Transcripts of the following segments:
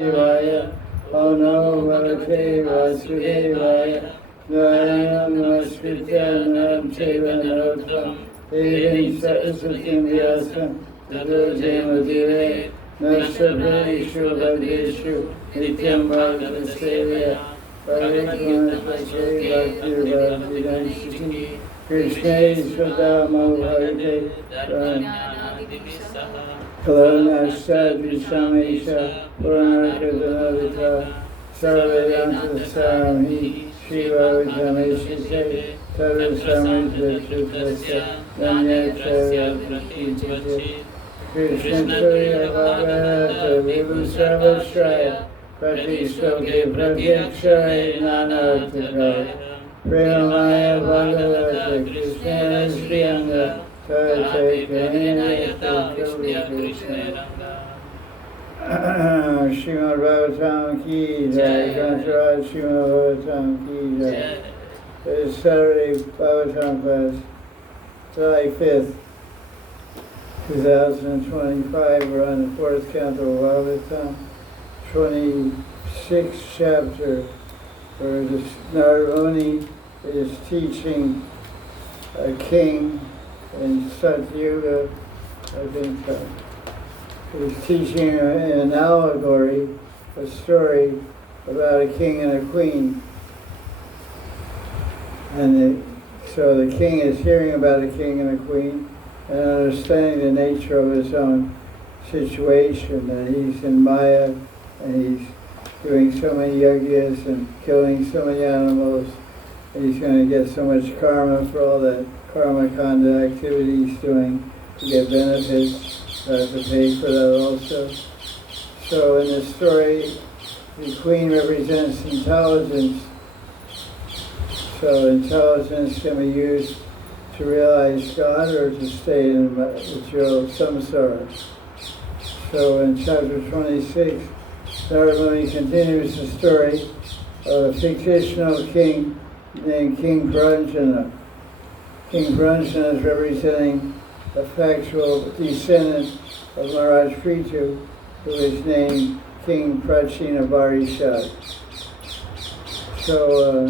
Devaya, Ono Bhagavate Vasudevaya, Narayana Namaskritya Naram Chaiva Narottam, Devim Saraswatim Vyasam, Tato Jayamadire, Nastapradeshu Bhagaveshu, Nityam Bhagavata Sevaya, Bhagavata Bhakti Bhakti Bhakti Krishna Swadama Bhagavate, Kalonasya Vishamesha Puranakadanavita Sarvedanta Sarami Shiva Vijameshite Taru Samritvachutasya Nanyacharya Pratijate Krishna Surya Bhagavata Vivu Sarvashraya Pratishoke Pratyakshaya Nanarthakaya Premamaya Bhagavata Krishna Sriyanga Srimad Bhagavatam ki jai, Maharaj Srimad Bhagavatam ki jai. It is Saturday Bhagavatam class, July 5th, 2025. We're on the fourth Canto of Bhagavatam, 26th chapter, where Narayana is teaching a king in Satyuga. I think he's teaching an allegory, a story about a king and a queen. And so the king is hearing about a king and a queen and understanding the nature of his own situation, that he's in Maya and he's doing so many yajnas and killing so many animals, and he's going to get so much karma for all that karma kanda activity he's doing to get benefits. Has to pay for that also. So in the story, the queen represents intelligence. So intelligence can be used to realize God or to stay in material samsara. So in chapter 26, Narayana continues the story of a fictional king named King Branjana. King Branjana is representing a factual descendant of Maharaj Prithu, who is named King Prachina Barishat. So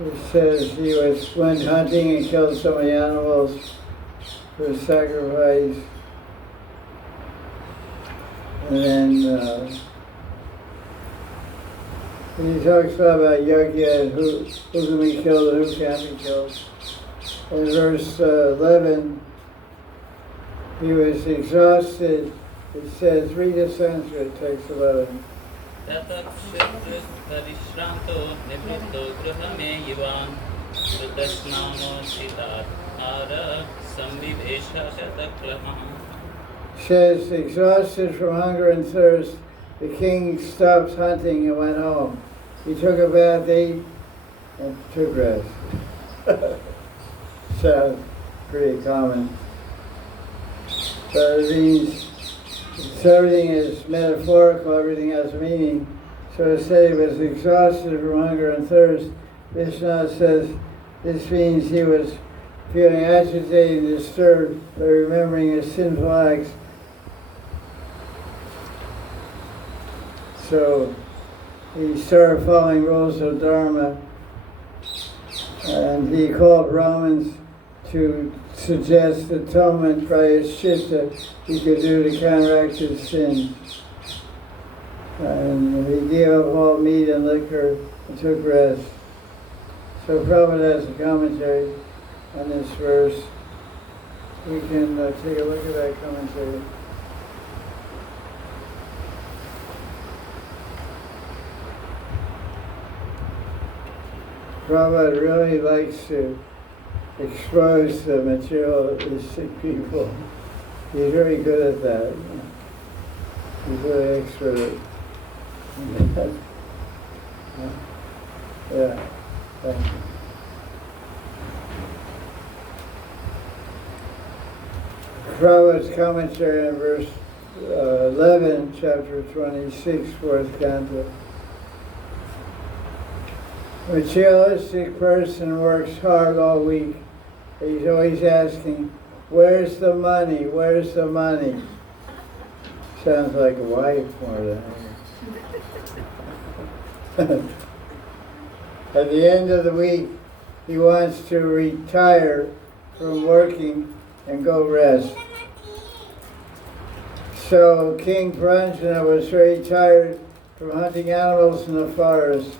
it says he went hunting and killed so many animals for sacrifice. And then he talks about yajna and who can be killed and who can't be killed. In verse 11, he was exhausted. It says, read the Sanskrit, text 11. Says, exhausted from hunger and thirst, the king stopped hunting and went home. He took a bath, ate, and took rest. Sounds pretty common. But it means, everything is metaphorical, everything has meaning. So to say he was exhausted from hunger and thirst, Vishnu says this means he was feeling agitated and disturbed by remembering his sinful acts. So he started following rules of Dharma, and he called Brahmins to suggest atonement, prayaschitta, he could do to counteract his sins. And he gave up all meat and liquor and took rest. So Prabhupada has a commentary on this verse. We can take a look at that commentary. Prabhupada really likes to expose the materialistic people. He's very good at that. He's really expert. Yeah, thank you. Prabhupada's commentary on verse 11, chapter 26, 4th Canto. A materialistic person works hard all week. He's always asking, where's the money? Where's the money? Sounds like a wife more than At the end of the week, he wants to retire from working and go rest. So King Pranjana was very tired from hunting animals in the forest.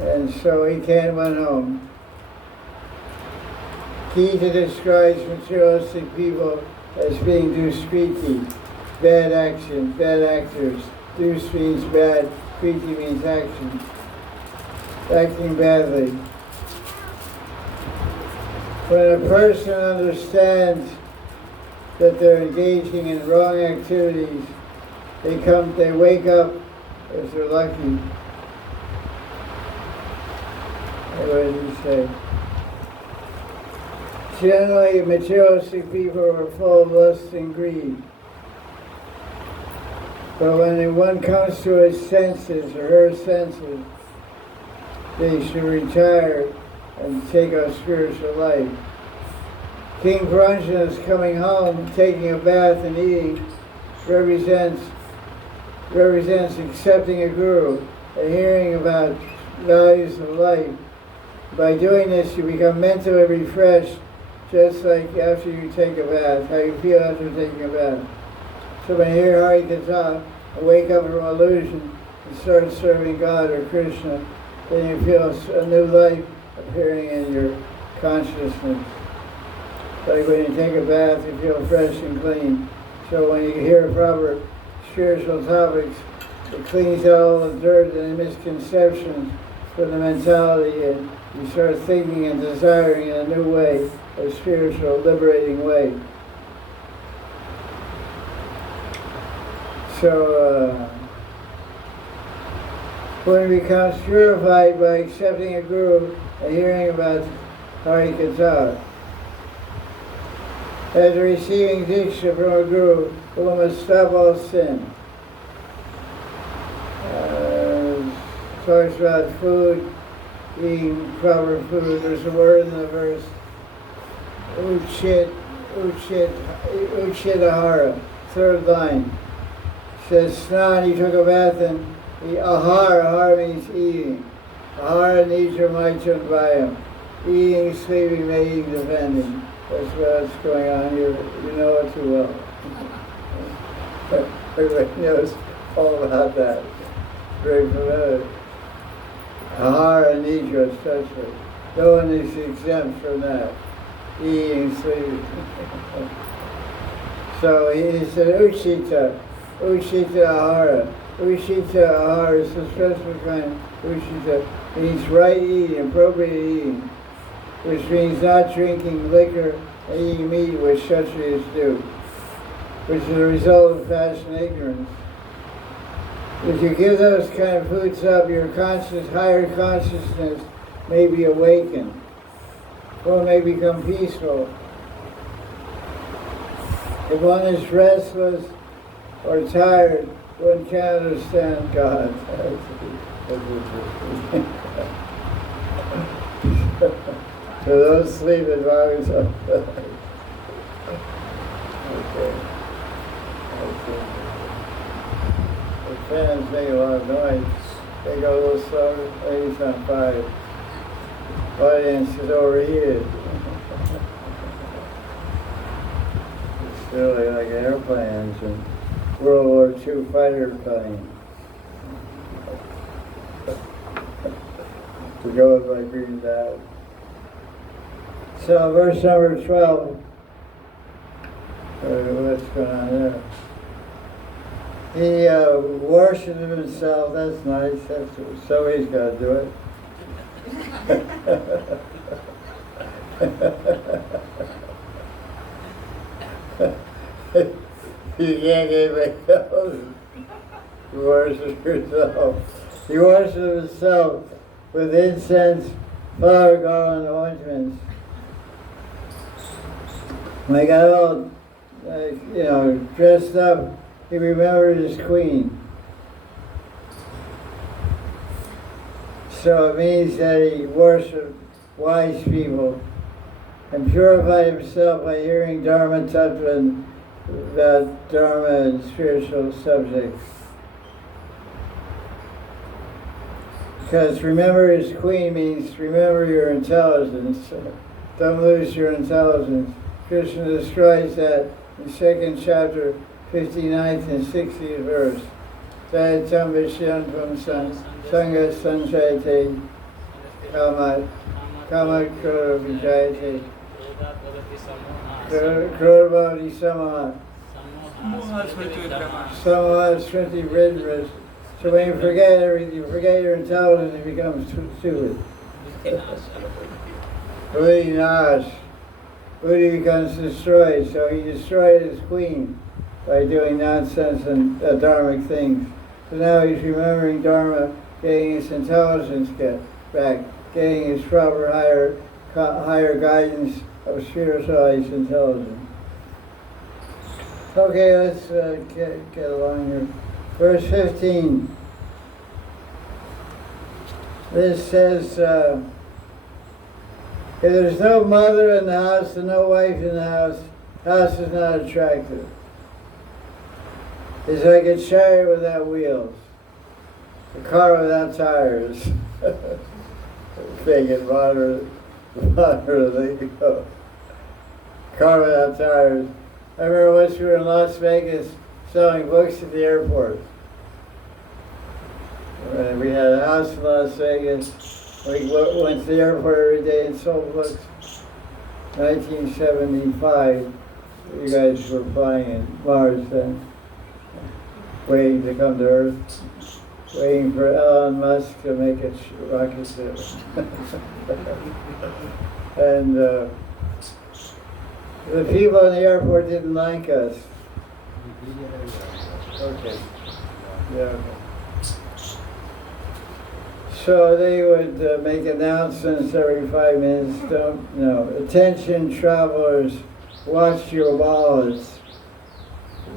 And so he went home. Gita describes materialistic people as being duskriti, bad action, bad actors. Dus means bad, kriti means action. Acting badly. When a person understands that they're engaging in wrong activities, they wake up if they're lucky. What did he say? Generally, materialistic people are full of lust and greed. But when one comes to his senses or her senses, they should retire and take on spiritual life. King Pranjana's coming home, taking a bath and eating represents accepting a guru and hearing about values of life. By doing this, you become mentally refreshed, just like after you take a bath, how you feel after taking a bath. So when you hear Hari Katha and wake up from illusion and start serving God or Krishna, then you feel a new life appearing in your consciousness. Like when you take a bath, you feel fresh and clean. So when you hear proper spiritual topics, it cleans out all the dirt and misconceptions from the mentality, and you start thinking and desiring in a new way, a spiritual, liberating way. So, when he becomes purified by accepting a guru and hearing about Hari Katha, after receiving diksha from a guru, one must stop all sin. Talks about food, eating proper food. There's a word in the verse, uchitahara, third line. It says, Snan, he took a bath, and ahara means eating. Ahara nidra maitran vayam. Eating, sleeping, mating, defending. That's what's going on here. You know it too well. Everybody knows all about that. Very familiar. Ahara nidra, especially. No one is exempt from that. Eating, sleeping. So he said, Uchita ahara. Uchita ahara is a special kind. Uchita means right eating, appropriate eating, which means not drinking liquor and eating meat, which Kshatriyas do, which is a result of fashion ignorance. If you give those kind of foods up, your higher consciousness may be awakened. One may become peaceful. If one is restless or tired, one can't understand God. So don't sleep as long as Okay. The fans make a lot of noise. They go a little slower. Ladies on 5. Audience is overheated. It's really like airplanes and World War II fighter plane. To go with my green dad. So verse number 12. What's going on there? He worshipped himself. That's nice. So he's got to do it. You can't get anybody else. You worship yourself. He worshipped himself with incense, flower, garland, ointments. When he got all, dressed up, he remembered his queen. So it means that he worshipped wise people and purified himself by hearing Dharma Tattva and about Dharma and spiritual subjects. Because remember his queen means remember your intelligence. Don't lose your intelligence. Krishna describes that in 2nd chapter, 59th and 60th verse. Jayatam Vishyantam Sangha Sanchayate Kamat Kura Vijayate Krurvati Samaha Samaha Srinti Ridras. So when you forget everything, you forget your intelligence, you become stupid. Buddhi Nash. Buddhi becomes destroyed, so he destroyed his queen by doing nonsense and dharmic things. So now he's remembering Dharma, getting his intelligence back, getting his proper higher guidance of spiritualized intelligence. Okay, let's get along here. Verse 15. This says, if there's no mother in the house and no wife in the house is not attractive. It's like a chariot without wheels, a car without tires. Big and moderate, they go. Car without tires. I remember once we were in Las Vegas selling books at the airport. We had a house in Las Vegas. We went to the airport every day and sold books. 1975, you guys were flying in Mars then, waiting to come to Earth, waiting for Elon Musk to make a rocket ship. And the people in the airport didn't like us. Okay. Yeah. Okay. So they would make announcements every 5 minutes. Attention travelers, watch your wallets,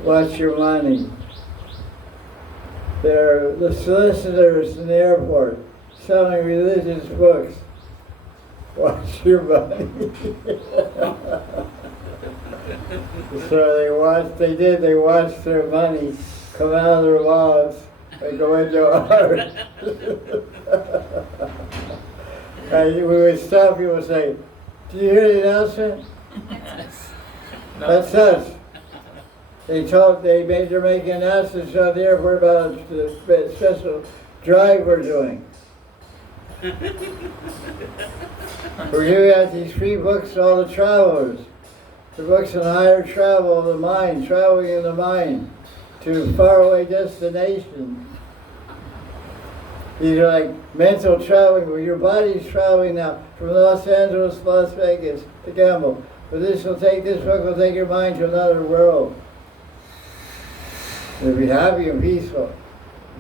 watch your money. They're the solicitors in the airport selling religious books. Watch your money. So they watched their money come out of their wallets and go into art. And we would stop people and say, "Did you hear the announcement?" No. That's us. They're making announcements at the airport about the special drive we're doing. We're giving out these free books to all the travelers. The books on higher travel of the mind, traveling in the mind to faraway destinations. These are like mental traveling, where your body's traveling now from Los Angeles to Las Vegas to gamble. But this book will take your mind to another world. You'll be happy and peaceful.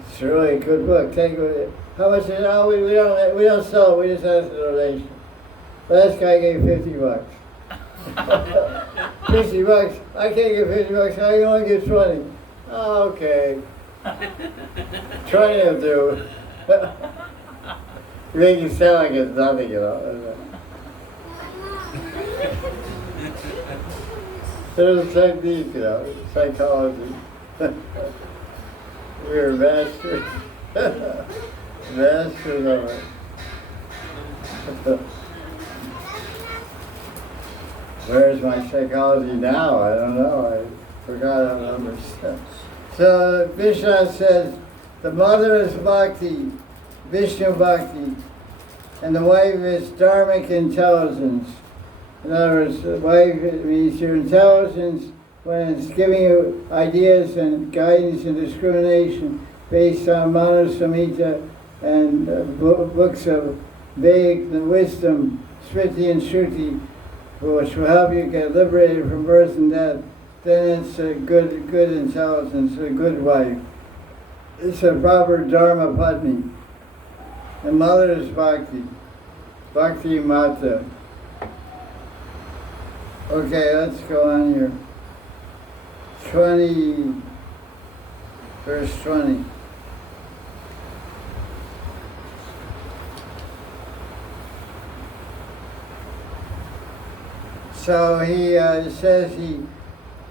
It's really a good book. Take it. How much is it? Oh, we don't sell it, we just ask a donation. Last guy gave $50. 50 bucks. I can't give 50 bucks. I can only give 20. Oh, okay. 20 will do. You make it sound like it's nothing, There's a technique, psychology. We're masters. Masters of it. Where's my psychology now? I don't know. I forgot how to understand. So Vishnu says, the mother is Bhakti, Vishnu Bhakti, and the wife is Dharmic intelligence. In other words, the wife means your intelligence when it's giving you ideas and guidance and discrimination based on Manu Samhita and books of Vedic and wisdom, Smriti and Shruti, which will help you get liberated from birth and death. Then it's a good intelligence, a good wife. It's a proper Dharma Patni. The mother is Bhakti, Bhakti Mata. Okay, let's go on here. 20, verse 20. So he says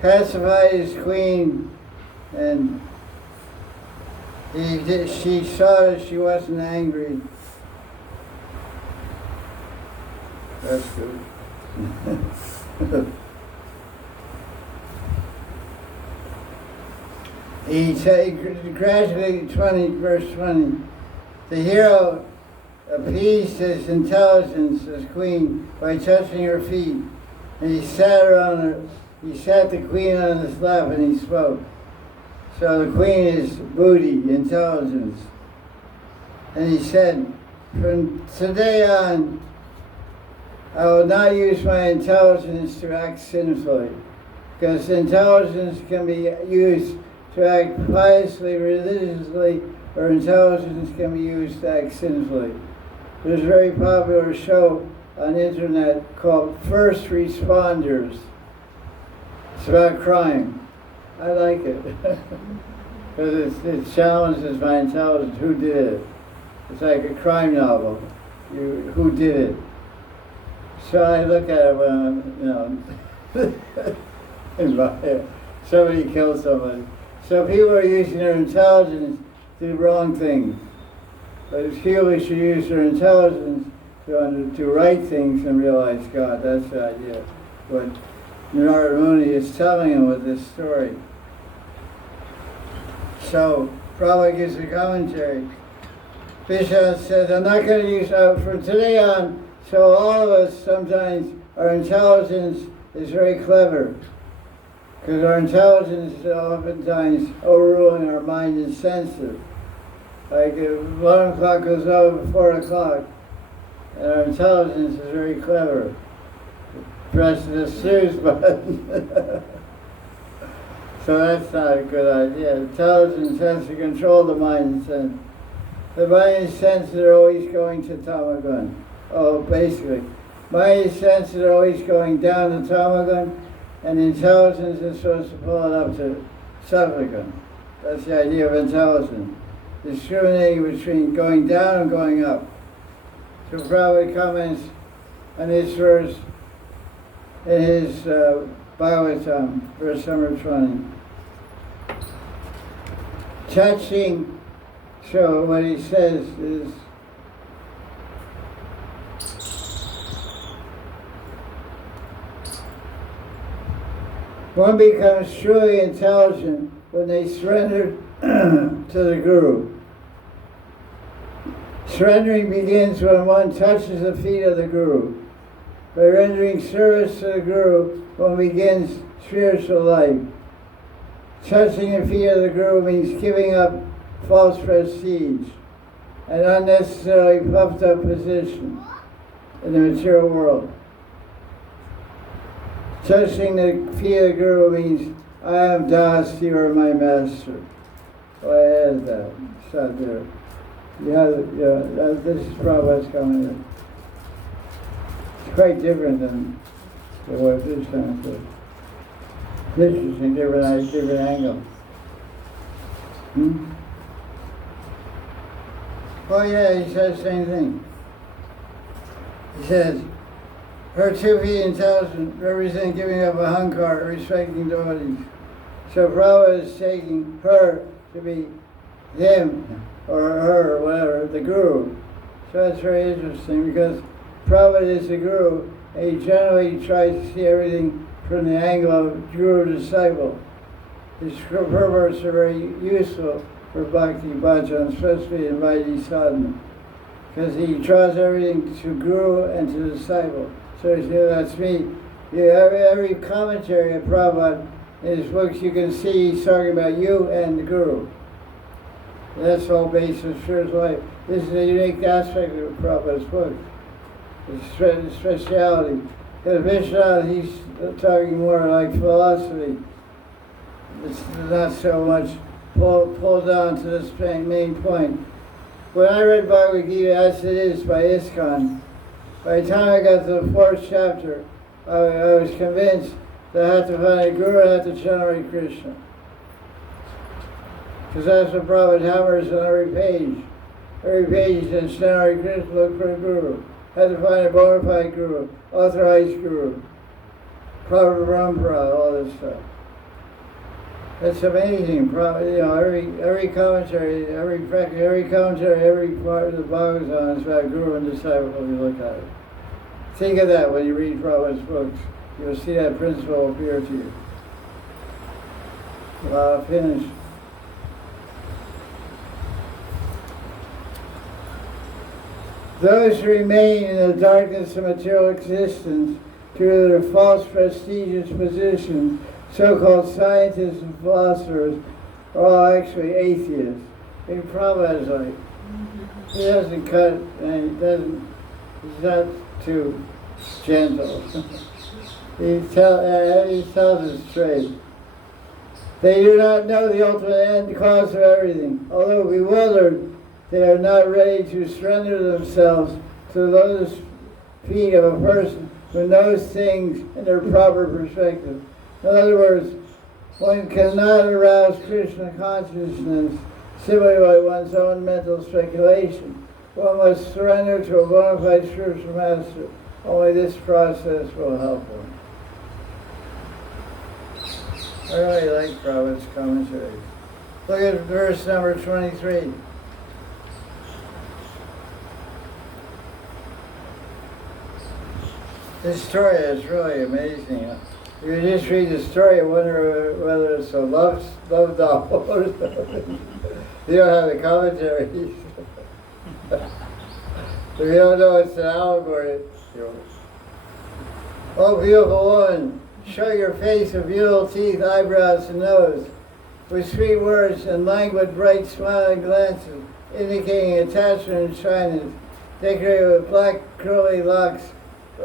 pacified his queen, and she saw that she wasn't angry. That's good. He said, gradually, verse 20, the hero appeased his intelligence as queen by touching her feet, and he sat the queen on his lap, and he spoke. So the queen is booty, intelligence. And he said, from today on, I will not use my intelligence to act sinfully, because intelligence can be used to act piously, religiously, or intelligence can be used to act sinfully. There's a very popular show on the internet called First Responders. It's about crime. I like it because it challenges my intelligence. Who did it? It's like a crime novel. Who did it? So I look at it when I'm, somebody killed somebody. So people are using their intelligence to do wrong things. But people should use their intelligence to right things and realize God. That's the idea. What Narada Muni is telling him with this story. So Prabhupada gives a commentary. Vishnu says, I'm not going to use, from today on, so all of us sometimes, our intelligence is very clever. Because our intelligence is oftentimes overruling our mind and senses. Like if 1 o'clock goes over 4 o'clock, and our intelligence is very clever. Press the snooze button. So that's not a good idea. Intelligence has to control the mind and sense. The mind and senses are always going to Tamagun. Oh, basically. Mind and senses are always going down to Tamagun, and intelligence is supposed to pull it up to Sattvagun. That's the idea of intelligence. Discriminating between going down and going up. So Prabhupada comments on this verse in his Bhagavatam, verse number 20. Touching, so what he says is, one becomes truly intelligent when they surrender to the Guru. Surrendering begins when one touches the feet of the Guru. By rendering service to the Guru, one begins spiritual life. Touching the feet of the Guru means giving up false prestige and unnecessarily puffed up position in the material world. Touching the feet of the Guru means, I am Das, you are my master. Oh, I added that. It's not there. This is Prabhupada's comment. It's quite different than what this time said. It's interesting, different angle. Oh yeah, he says the same thing. He says, her 2 feet intelligence represent giving up ahankar, respecting devotees. So Prabhupada is taking her to be him, or her, or whatever, the Guru. So that's very interesting because Prabhupada is the Guru, and he generally tries to see everything from the angle of Guru-disciple. His purports are very useful for Bhakti Bhajan, especially in Vaidhi Sadhana, because he draws everything to Guru and to disciple. So you say, that's me. Every commentary of Prabhupada in his books, you can see he's talking about you and the Guru. That's all based on spiritual life. This is a unique aspect of Prabhupada's book. It's speciality. Because Vishwanath, he's talking more like philosophy. It's not so much pulled down to this main point. When I read Bhagavad Gita as it is by ISKCON, by the time I got to the 4th chapter, I was convinced that I had to find a Guru and I had to generate Krishna. Because that's what Prabhupada hammers on every page. Every page says, generate Krishna, look for a Guru. Had to find a bona fide Guru, authorized Guru, proper parampara, all this stuff. It's amazing. Every commentary, every part of the Bhagavatam is about Guru and disciple. If you look at it, think of that when you read Prabhupada's books. You'll see that principle appear to you. Well, I'll finish. Those who remain in the darkness of material existence due to their false prestigious positions, so-called scientists and philosophers, are all actually atheists. And Prabhupada is like, he doesn't cut, and he's not too gentle. he tells us straight. They do not know the ultimate end cause of everything. Although bewildered, they are not ready to surrender themselves to the lotus feet of a person who knows things in their proper perspective. In other words, one cannot arouse Krishna consciousness simply by one's own mental speculation. One must surrender to a bona fide spiritual master. Only this process will help one. I really like Prabhupada's commentary. Look at verse number 23. This story is really amazing. You just read the story and wonder whether it's a love novel or something. You don't have the commentaries. If you don't know it's an allegory. Oh, beautiful woman, show your face of beautiful teeth, eyebrows, and nose, with sweet words and languid, bright, smiling glances, indicating attachment and shyness, decorated with black, curly locks,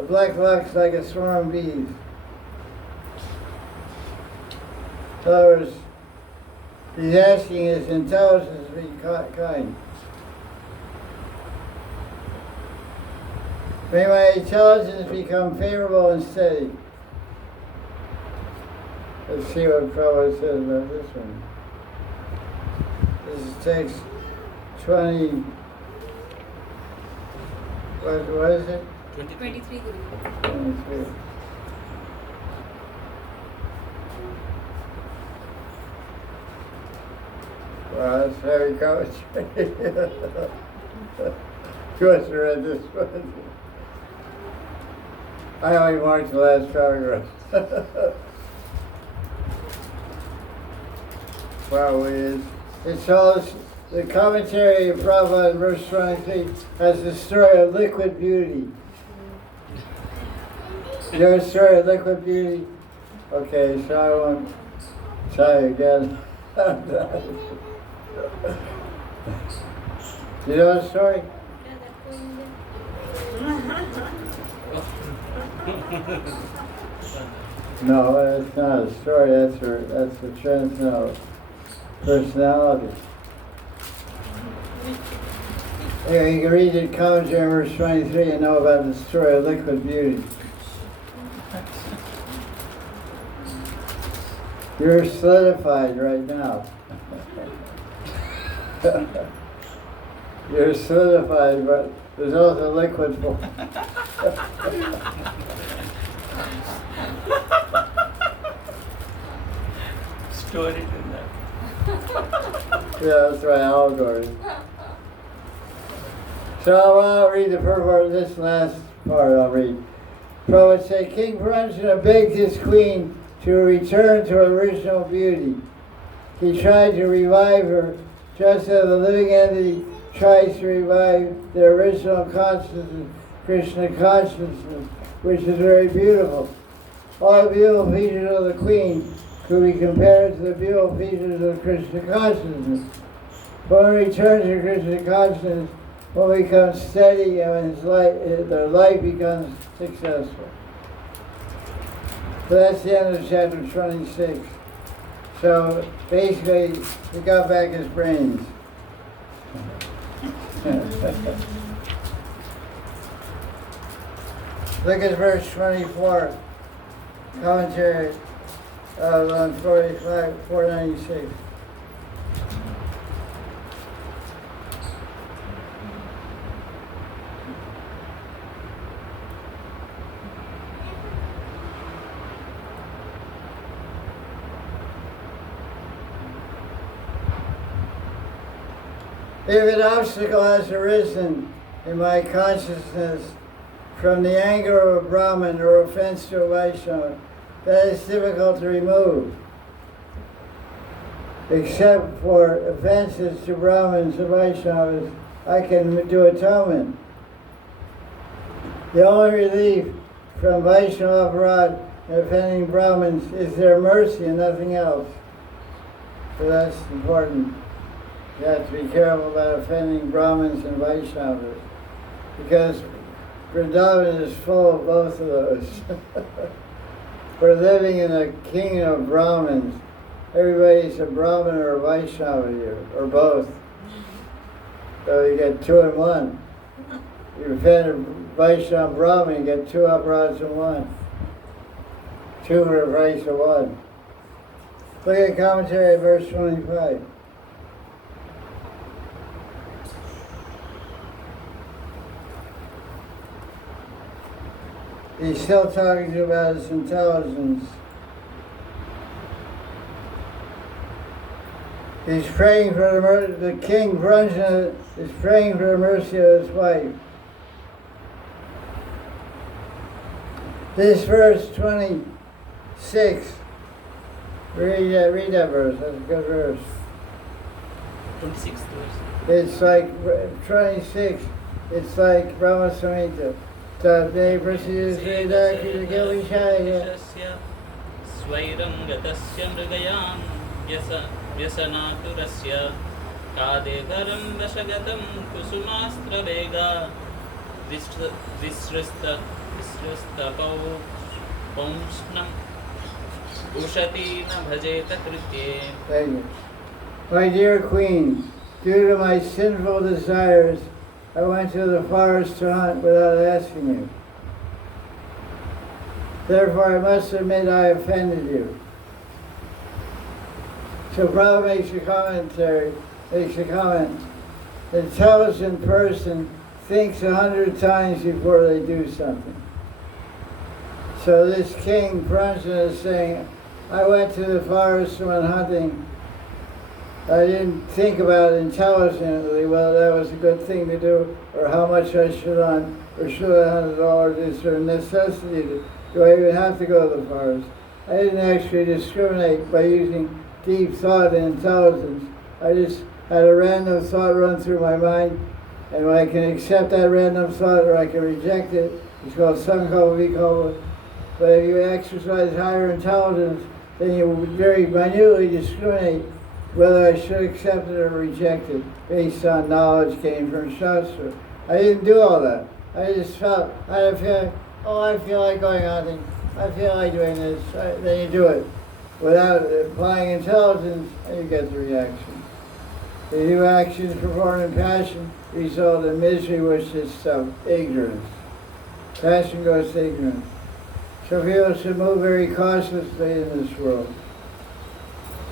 black locks like a swarm of bees. In other words, he's asking his intelligence to be kind. May my intelligence become favorable and steady. Let's see what Prabhupada says about this one. This takes 20, what is it? 23. 23. Wow, that's very commentary. Who has read this one? I only marked the last paragraph. Wow, it tells the commentary of Prabhupada in verse 23 has the story of liquid beauty. You know the story of liquid beauty? Okay, so I won't tell you again. You know the story? No, it's not a story. That's a transcendental personality. Here, you can read the commentary verse 23 and know about the story of liquid beauty. You're solidified right now. You're solidified, but there's also liquid form. Stored it in there. Yeah, that's my allegory. So I'll read the first part of this last part. I'll read. Prabhupada said, King Paranjana begged his queen to return to her original beauty. He tried to revive her, just as the living entity tries to revive the original consciousness, Krishna consciousness, which is very beautiful. All the beautiful features of the queen could be compared to the beautiful features of Krishna consciousness. When we return to Krishna consciousness, one becomes steady and their life becomes successful. So that's the end of chapter 26. So basically, he got back his brains. Look at verse 24, commentary on 496. If an obstacle has arisen in my consciousness from the anger of a Brahmin or offense to a Vaishnava, that is difficult to remove. Except for offenses to Brahmins and Vaishnavas, I can do atonement. The only relief from Vaishnava aparad and offending Brahmins is their mercy and nothing else. So that's important. You have to be careful about offending Brahmins and Vaishnavas, because Vrindavan is full of both of those. We're living in a kingdom of Brahmins. Everybody's a Brahmin or a Vaishnava here, or both. So you get 2 in 1. You offend a Vaishnava Brahmin, you get 2 aparads in 1. 2 for the price of 1. Look at commentary, verse 25. He's still talking to you about his intelligence. He's praying for the king, Brunjana, is praying for the mercy of his wife. This verse 26, read that verse, that's a good verse. 26th verse. It's like 26, it's like Brahma Samhita. Tadde prasidhya kivishaya. Svairam gatasya mrigayam vyasanaturasya kadegaram vashagatam kusumastra vega visrista paumshnam ushati na bhajeta kritye. Thank you. My dear Queen, due to my sinful desires, I went to the forest to hunt without asking you. Therefore, I must admit I offended you. So Prabhupada makes a comment. An intelligent person thinks 100 times before they do something. So this king, Pranjana, is saying, I went to the forest and went hunting. I didn't think about it intelligently, well, that was a good thing to do, or how much I should hunt, or should I hunt at all, or is there a necessity do I even have to go to the forest? I didn't actually discriminate by using deep thought and intelligence. I just had a random thought run through my mind, and I can accept that random thought or I can reject it. It's called sankalpa vikalpa. But if you exercise higher intelligence, then you would very minutely discriminate whether I should accept it or reject it based on knowledge gained from Shastra. I didn't do all that. I just felt, I feel like going hunting. I feel like doing this. Then you do it. Without applying intelligence, and you get the reaction. The new actions performed in passion result in misery, which is ignorance. Passion goes to ignorance. So people should move very cautiously in this world.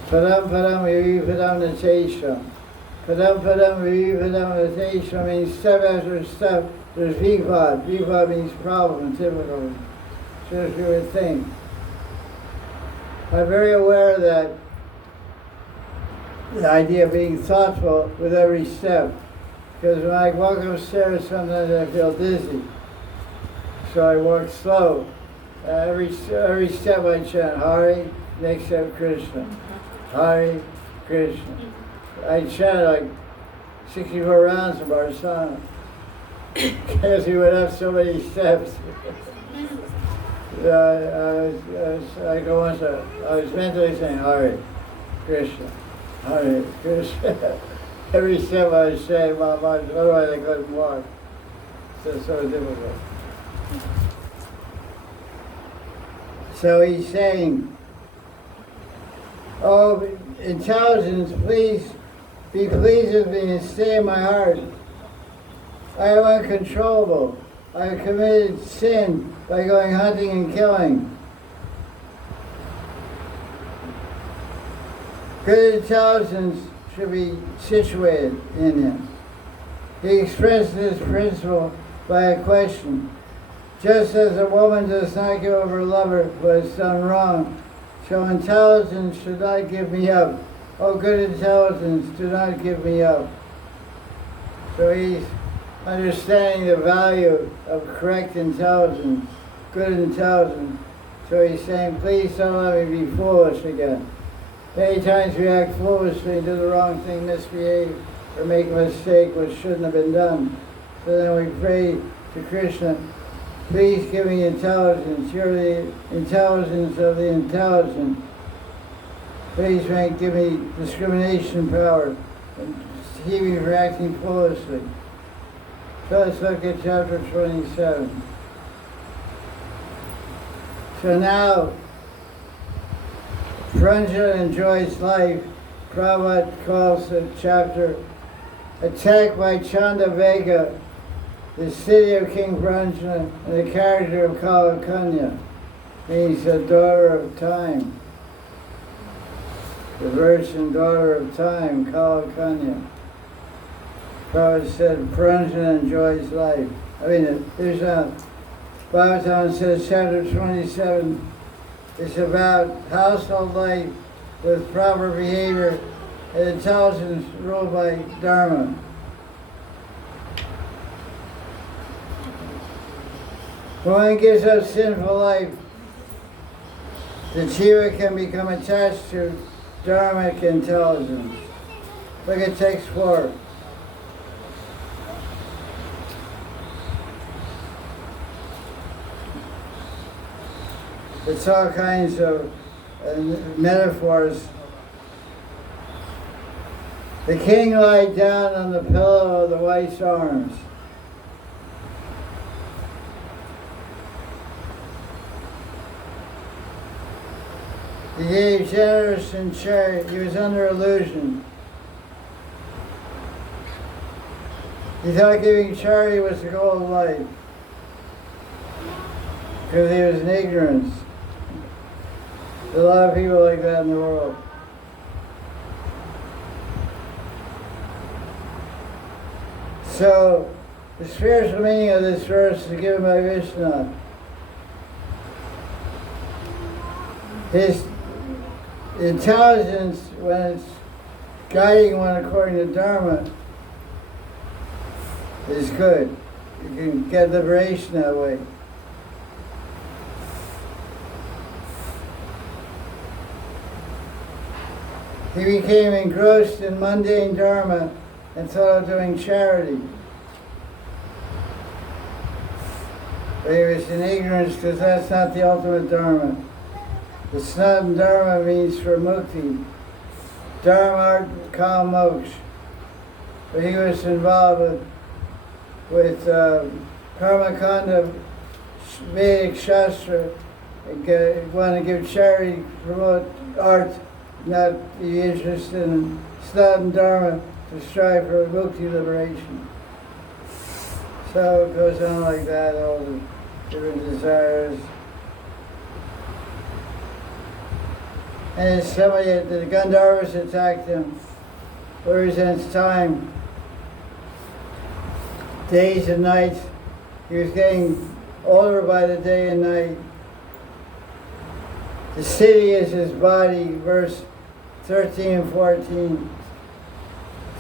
Padam padam vivipadam natesham. Padam padam vivipadam natesham means step after step there's vipad. Vipad means problem, typical. Just you would think. I'm very aware that the idea of being thoughtful with every step. Because when I walk upstairs, sometimes I feel dizzy. So I walk slow. Every step I chant Hari, next step Krishna. Hari, Krishna. I chant like 64 rounds in Barcelona. Because we would have so many steps. I was mentally saying Hari, Krishna, Hari, Krishna. Every step I was saying, otherwise I couldn't walk. It's so difficult. So he's saying, oh, intelligence, please be pleased with me and stay in my heart. I am uncontrollable. I have committed sin by going hunting and killing. Good intelligence should be situated in him. He expressed this principle by a question. Just as a woman does not give up her lover who has done wrong, so intelligence should not give me up. Oh, good intelligence, do not give me up. So he's understanding the value of correct intelligence, good intelligence. So he's saying, please don't let me be foolish again. Many times we act foolishly, do the wrong thing, misbehave, or make a mistake which shouldn't have been done. So then we pray to Krishna, please give me intelligence. You're the intelligence of the intelligent. Please give me discrimination power and keep me from acting foolishly. So let's look at chapter 27. So now, Pranja enjoys life. Prabhupada calls the chapter Attacked by Chandavega, the city of King Pranja, and the character of Kalakanya, means the daughter of time. The virgin daughter of time, Kalakanya. Prabhupada said, Pranja enjoys life. I mean, there's a Bhagavatam says, chapter 27, it's about household life with proper behavior and intelligence ruled by Dharma. When one gives up sinful life, the jiva can become attached to dharmic intelligence. Look at text 4. It's all kinds of metaphors. The king lied down on the pillow of the wife's arms. He gave generous and charity. He was under illusion. He thought giving charity was the goal of life because he was in ignorance. There's a lot of people like that in the world. So, the spiritual meaning of this verse is given by Vishnu. His intelligence, when it's guiding one according to Dharma, is good. You can get liberation that way. He became engrossed in mundane dharma and thought of doing charity. But he was in ignorance because that's not the ultimate dharma. The Sanatana dharma means for mukti. Dharma, calm, moksha. But he was involved with Karmakanda, Vedic Shastra, and want to give charity, promote art, not be interested in Sanatana Dharma to strive for mukti liberation. So it goes on like that, all the different desires. And somebody, the Gandharvas attacked him, represents time, days and nights. He was getting older by the day and night. The city is his body, verse 13 and 14.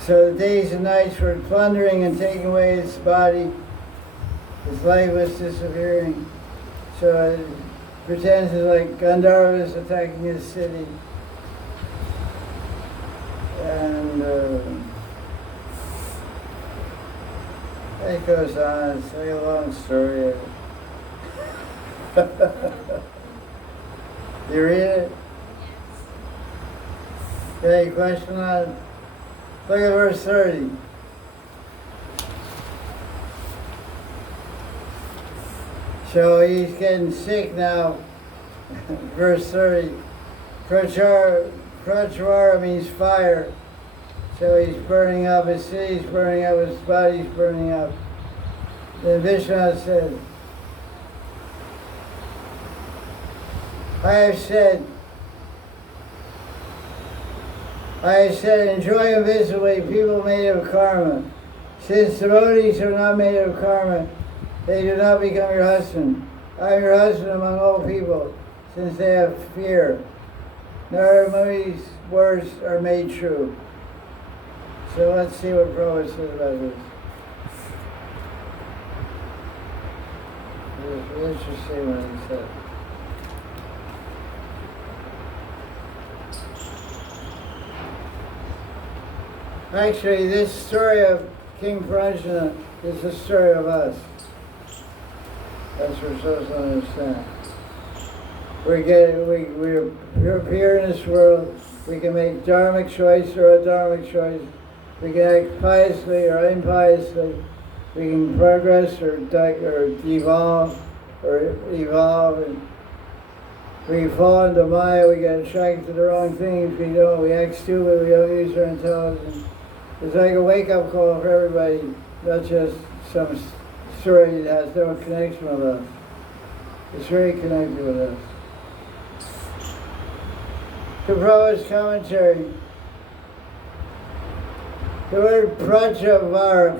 So the days and nights were plundering and taking away his body. His life was disappearing. So it pretends it's like Gandharvas attacking his city. And it goes on. It's like a long story. You read it? Got any question on it? Look at verse 30. So he's getting sick now. Verse 30. Prachara means fire. So he's burning up, his city's burning up, his body's burning up. Then Vishnu said, I have said, enjoy invisibly people made of karma. Since devotees are not made of karma, they do not become your husband. I am your husband among all people, since they have fear. Narada Muni's words are made true. So let's see what Prabhupada says about this. was interesting what he said. Actually, this story of King Prajna is the story of us. That's what we're supposed to understand. We're here in this world. We can make dharmic choice or adharmic choice. We can act piously or impiously. We can progress or devolve or evolve. And we fall into Maya. We get attracted to the wrong things. We act stupid. We don't use our intelligence. It's like a wake-up call for everybody, not just some story that has no connection with us. It's very connected with us. The Prabhupada's commentary. The word Prajvara,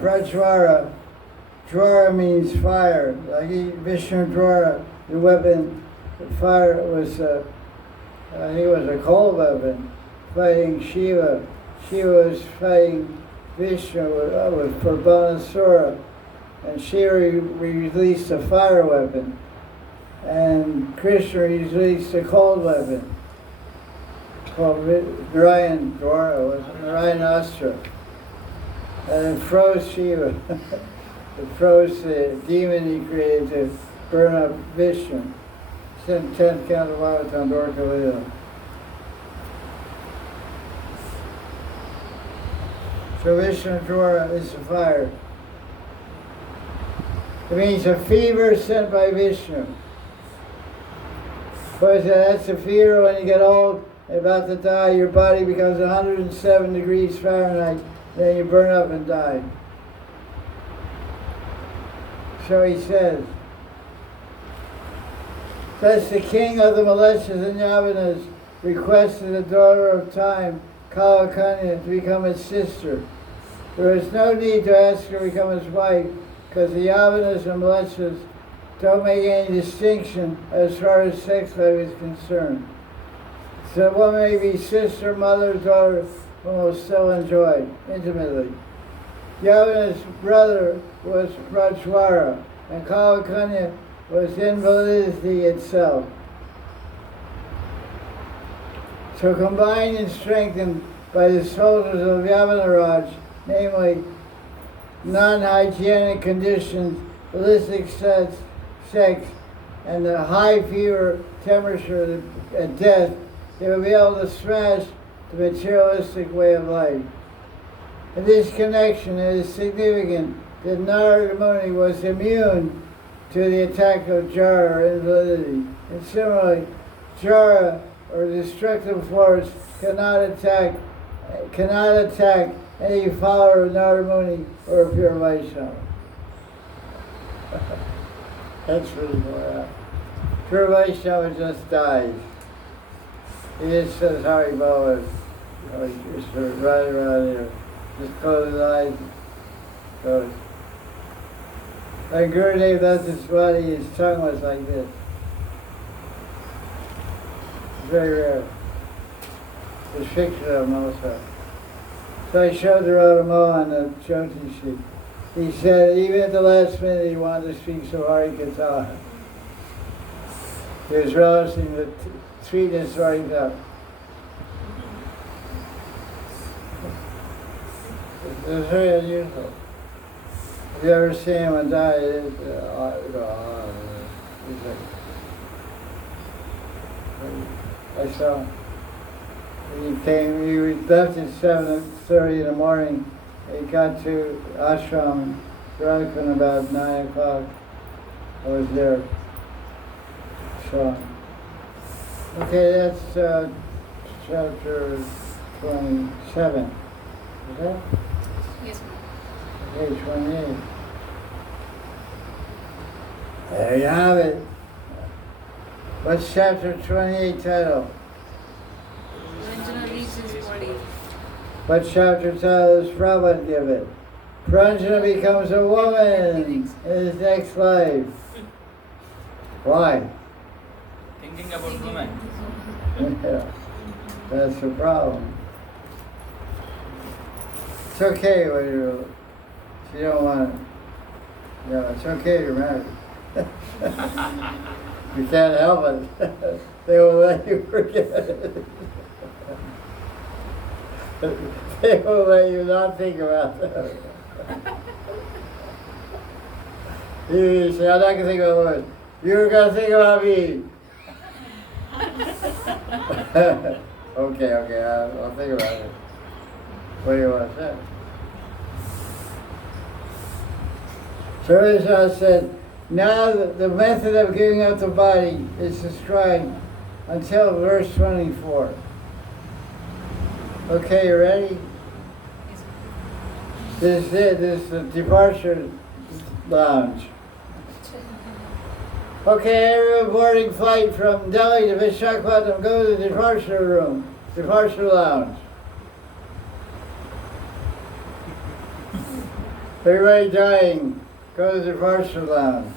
Dwara means fire. Like Vishnu Dwara, the weapon, the fire was, I think it was a cold weapon, fighting Shiva. Shiva was fighting Vishnu for Banasura, and Shiva released a fire weapon, and Krishna released a cold weapon called Narayan Astra, and it froze Shiva. It froze the demon he created to burn up Vishnu. It's in 10th Canto Bhagavatam, Dorka Lila. So Vishnu Dwara is a fire. It means a fever sent by Vishnu. Because that's a fever when you get old, about to die, your body becomes 107 degrees Fahrenheit, then you burn up and die. So he says, thus the king of the Maleshas and Yavanas requested the daughter of time, Kalakanya, to become his sister. There is no need to ask her to become his wife, because the Yavanas and Maleshas don't make any distinction as far as sex life is concerned. So one may be sister, mother, daughter, whom will still enjoy intimately. Yavana's brother was Prajvara, and Kalakanya was invalidity itself. So combined and strengthened by the soldiers of Yavanaraj, namely non-hygienic conditions, illicit sex, and the high fever, temperature, and death, they will be able to smash the materialistic way of life. And this connection is significant that Narada Muni was immune to the attack of Jara or invalidity. And similarly, Jara or destructive force cannot attack any follower of Narada Muni or a pure Vaishnava. That's really more. Pure Vaishnava just dies. He just says Hari Baba, just right around here. Just close his eyes. Goes. Like Gurudev does his body, his tongue was like this. It's very rare. There's pictures of him also. So I showed the Radha on the Jyoti sheet. He said even at the last minute he wanted to speak so Hari Katha. He was relishing the sweetness right up. It was very unusual. If you ever see him die, he's like, I saw him. He left at 7:30 in the morning. He got to ashram Radhakunj about 9 o'clock. I was there. So, okay, that's chapter 27. Is that? Yes. Okay, 28. There you have it. What's chapter 28 title? Ranjana leaves his body. What chapter title does Prabhupada give it? Pranjana becomes a woman in his next life. Why? Thinking about women. Yeah, that's the problem. It's okay when you don't want to, it's okay to marry. You can't help it. They will let you forget it. They will let you not think about that. You say, I'm not going to think about the Lord. You're going to think about me. Okay, I'll think about it. What do you want to say? So Maharaj said, now the method of giving up the body is described until verse 24. Okay, you ready? This is it. This is the departure lounge. Okay, everyone boarding flight from Delhi to Visakhapatnam, go to the departure room, departure lounge. Everybody dying, go to the departure lounge.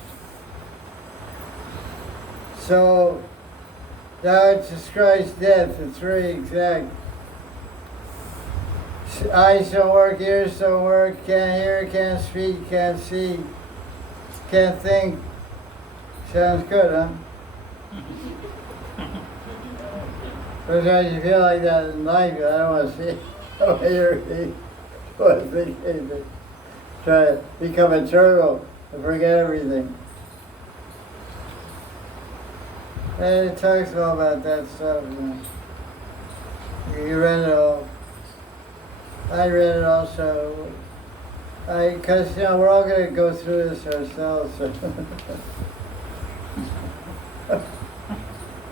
So now it describes death. It's very exact. Eyes don't work, ears don't work, can't hear, can't speak, can't see, can't think. Sounds good, huh? Sometimes you feel like that in life. I don't want to see it. I want to think anything. Try to become eternal and forget everything. And it talks all about that stuff. You read it all. I read it also. Because, we're all going to go through this ourselves. So.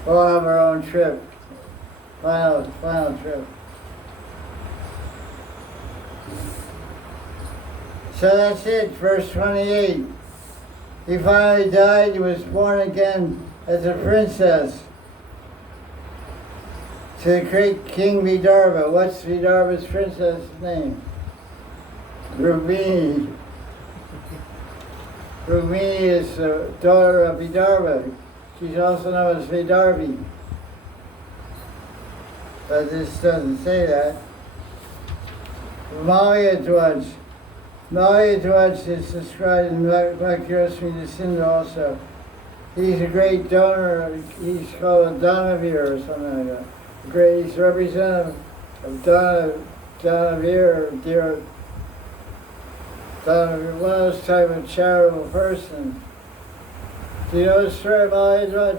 We'll have our own trip. Final trip. So that's it, verse 28. He finally died, he was born again as a princess to the great King Vidarbha. What's Vidarbha's princess's name? Rumini. Rumini is the daughter of Vidarbha. She's also known as Vidarbhi. But this doesn't say that. Maharaj. Maharaj is described in Bhakti-Rasmi Sindhu also. He's a great donor. He's called a Danavir or something like that. He's representative of Danavir, one of those type of charitable persons. Do you know the story of Maharaj?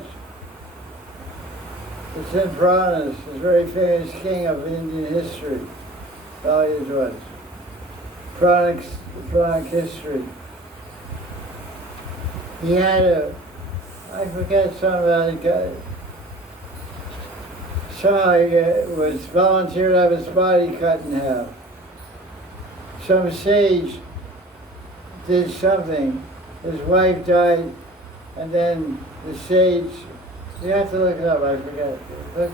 It's in Puranas. He's a very famous king of Indian history. Maharaj. Puranic history. He had I forget something about a guy. Somehow he was volunteered to have his body cut in half. Some sage did something. His wife died, and then the sage, you have to look it up, I forget. Look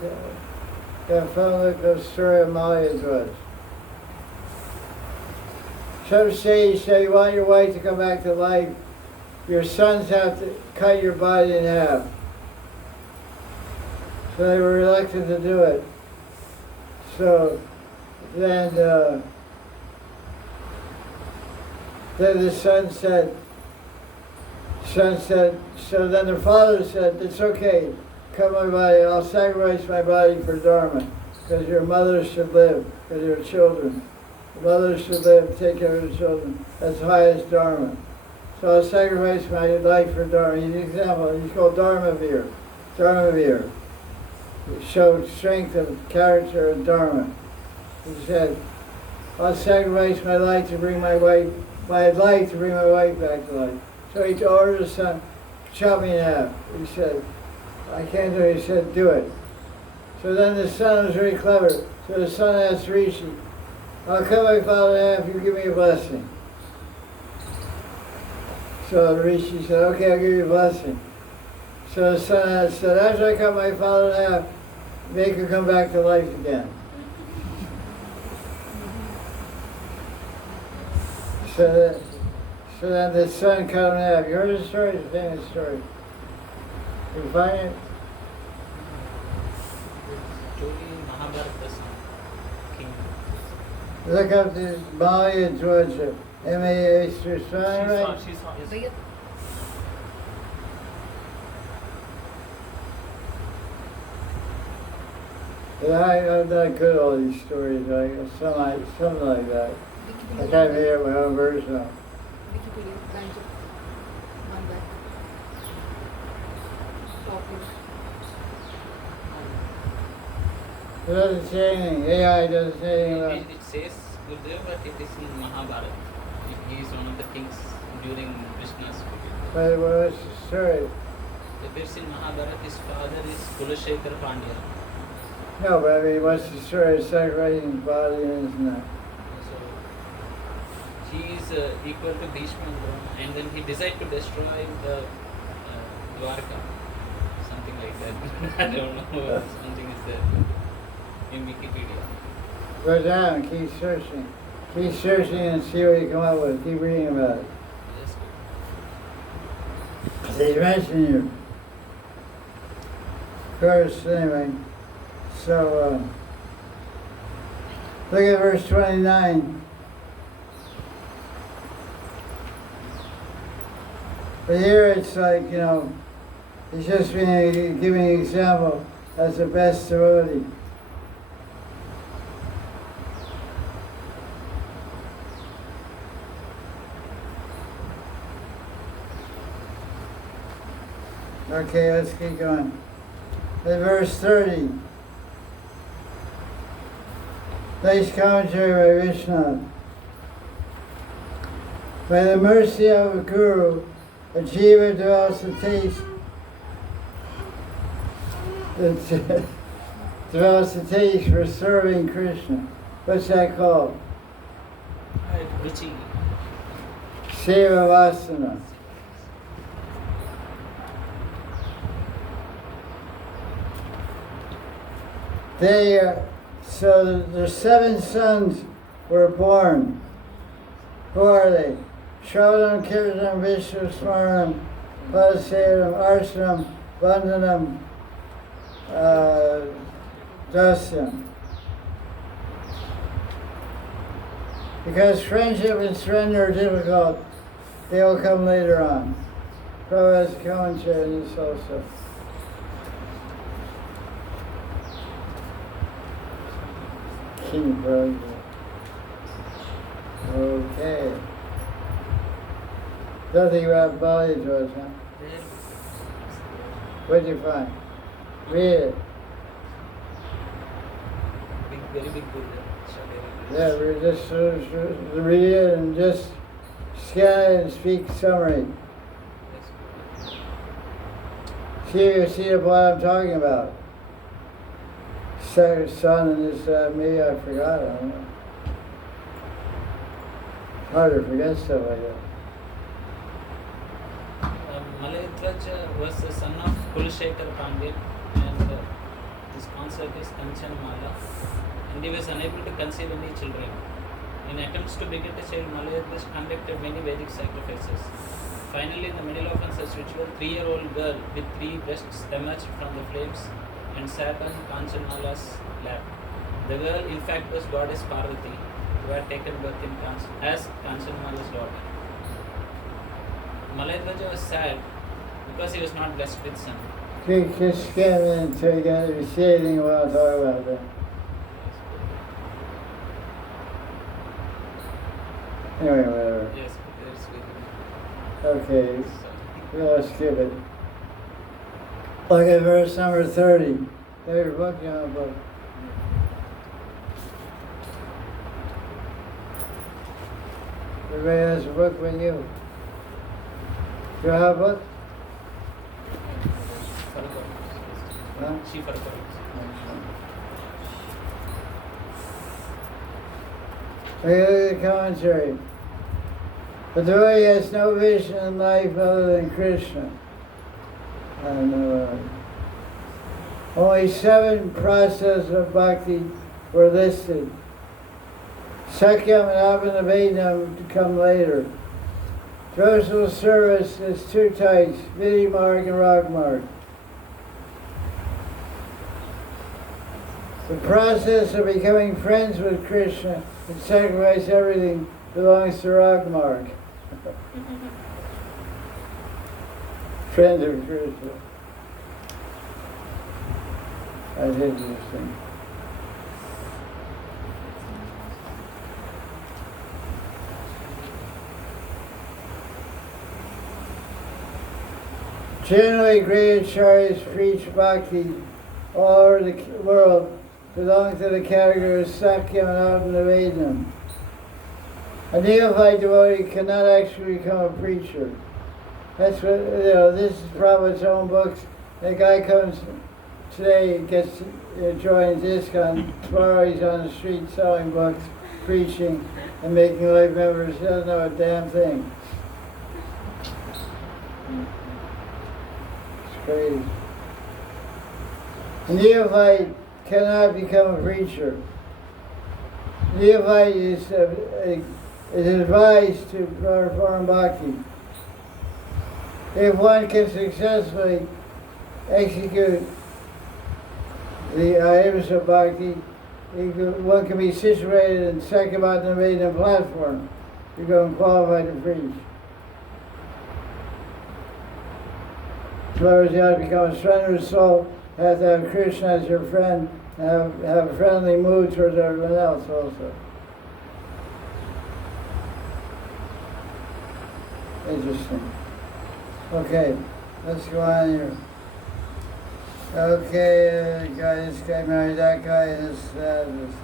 at the story of Maharaj. Some sage said, you want your wife to come back to life, your sons have to cut your body in half. So they were reluctant to do it. So then the son said, so then the father said, it's okay, cut my body, I'll sacrifice my body for Dharma, because your mother should live, because your children. The mother should live, take care of the children. That's the highest Dharma. So I'll sacrifice my life for Dharma. He's an example, he's called Dharmavir. Dharmavir. He showed strength of character and Dharma. He said, I'll sacrifice my life to bring my wife back to life. So he ordered his son, chop me in half. He said, I can't do it. He said, do it. So then the son was very clever. So the son asked Rishi, I'll cut my father in half, you give me a blessing. So Rishi said, okay, I'll give you a blessing. So the son said, after I cut my father in half, make her come back to life again. So then the son cut him in half. You heard the story? It's a famous story. You find it? Look up this Maya Georgia. M-A-H, right? But I'm not good at all these stories, like something like that. I can't hear my own version of it. Wikipedia, branch of one back. Top link. It doesn't say anything. AI doesn't say anything about it. It says Gurudev, but it is in Mahabharata. He is one of the kings during Krishna's period. But what's the story? It appears in Mahabharata. His father is Kulashekar Pandya. No, but I mean, what's the story of sacrificing his body and his neck? So he is equal to Bhishma and Drona, and then he decided to destroy the Dwarka, something like that. I don't know. Something is there in Wikipedia. Go down, keep searching. Keep searching and see what you come up with. Keep reading about it. Yes. They mention you. Of course, anyway. So, look at verse 29. But here it's like, you know, he's just been giving an example as the best devotee. Okay, let's keep going. In verse 30. Nice commentary by Vishnu. By the mercy of a guru, a jiva develops a taste. Develops a taste for serving Krishna. What's that called? Ruchi. Seva Vasana. So the 7 sons were born. Who are they? Shravanam, Kirtanam, Vishnu, Smaranam, Padasevanam, Arsanam, Vandanam, Dasyam. Because friendship and surrender are difficult, they will come later on. Prabhupada has commentary on this also. King Prabhupada. Okay. Nothing about Bali to us, huh? What'd you find? Read it. Very big book. Yeah, just read it and just scan it and speak summary. See what I'm talking about. Son and this, maybe I forgot, I don't know. Hard to forget stuff like that. Malayadhwaja was the son of Kulashekar Pandya, and his consort is Kanchanmala, and he was unable to conceive any children. In attempts to beget a child, Malayadhwaja conducted many Vedic sacrifices. Finally, in the middle of such ritual, 3-year-old girl with 3 breasts emerged from the flames and sat on Kanchanmala's lap. The girl, in fact, was goddess Parvati, who had taken birth as Kanchanmala's daughter. Malayadhwaja was sad because he was not blessed with son. Just scan it until you get to see anything you want to talk about that. Anyway, whatever. Yes, that's good. Okay, we'll skip it. Look at verse number 30. There's your book, you have a book. Everybody has a book with you. Do you have a book? Huh? She forgot. Look at the commentary. The devotee has no vision in life other than Krishna. And only 7 processes of bhakti were listed. Sakyam and Abhinavadam come later. Devotional service is 2 types, Vidhi Marg and Rag Marg. The process of becoming friends with Krishna and sacrifice everything belongs to Rag Marg. Friend of Krishna. That's interesting. Generally, great acharyas preach bhakti all over the world, belong to the category of Sakyam and Advaita. A neophyte devotee cannot actually become a preacher. That's what, this is Prabhupada's own books. The guy comes today, joins ISKCON, tomorrow he's on the street selling books, preaching, and making life members. He doesn't know a damn thing. It's crazy. A neophyte cannot become a preacher. Neophyte is advised to perform bhakti. If one can successfully execute the items of bhakti, one can be situated in Sakyavatana platform, become qualified to preach. In other words, you have to become a strenuous soul, have to have Krishna as your friend, and have a friendly mood towards everyone else also. Interesting. Okay, let's go on here. Okay, this guy married that guy, this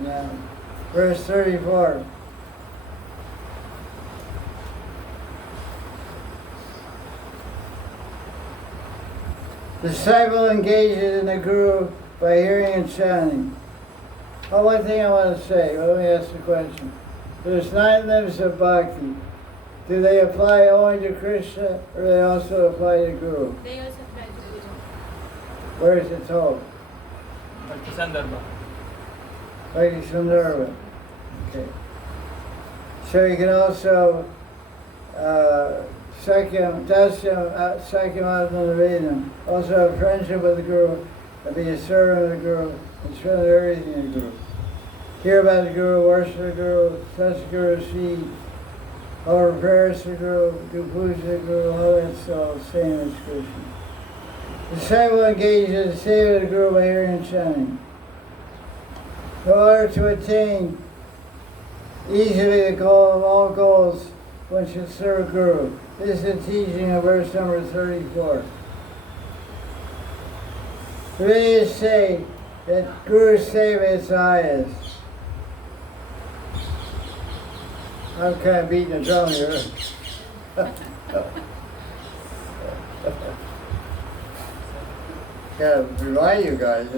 now. Verse 34. The disciple engages in the Guru by hearing and chanting. Oh, one thing I want to say, let me ask the question. There's 9 limbs of bhakti. Do they apply only to Krishna, or do they also apply to Guru? They also apply to Guru. Where is it told? Bhakti Sandarbha. Bhakti Sandarbha. Okay. So you can also Sakyam Advaita, also have friendship with the Guru, and be a servant of the Guru, and surrender everything to the Guru. Hear about the Guru, worship the Guru, touch the Guru's feet, offer prayers to the Guru, do puja to the Guru, all that's all same as Krishna. The disciple engages in saving of the Guru by hearing and chanting. In order to attain easily the goal of all goals, one should serve Guru. This is the teaching of verse number 34. The Vedas say that Guru Seva is the highest. I'm kind of beating the drum here. Gotta remind you guys,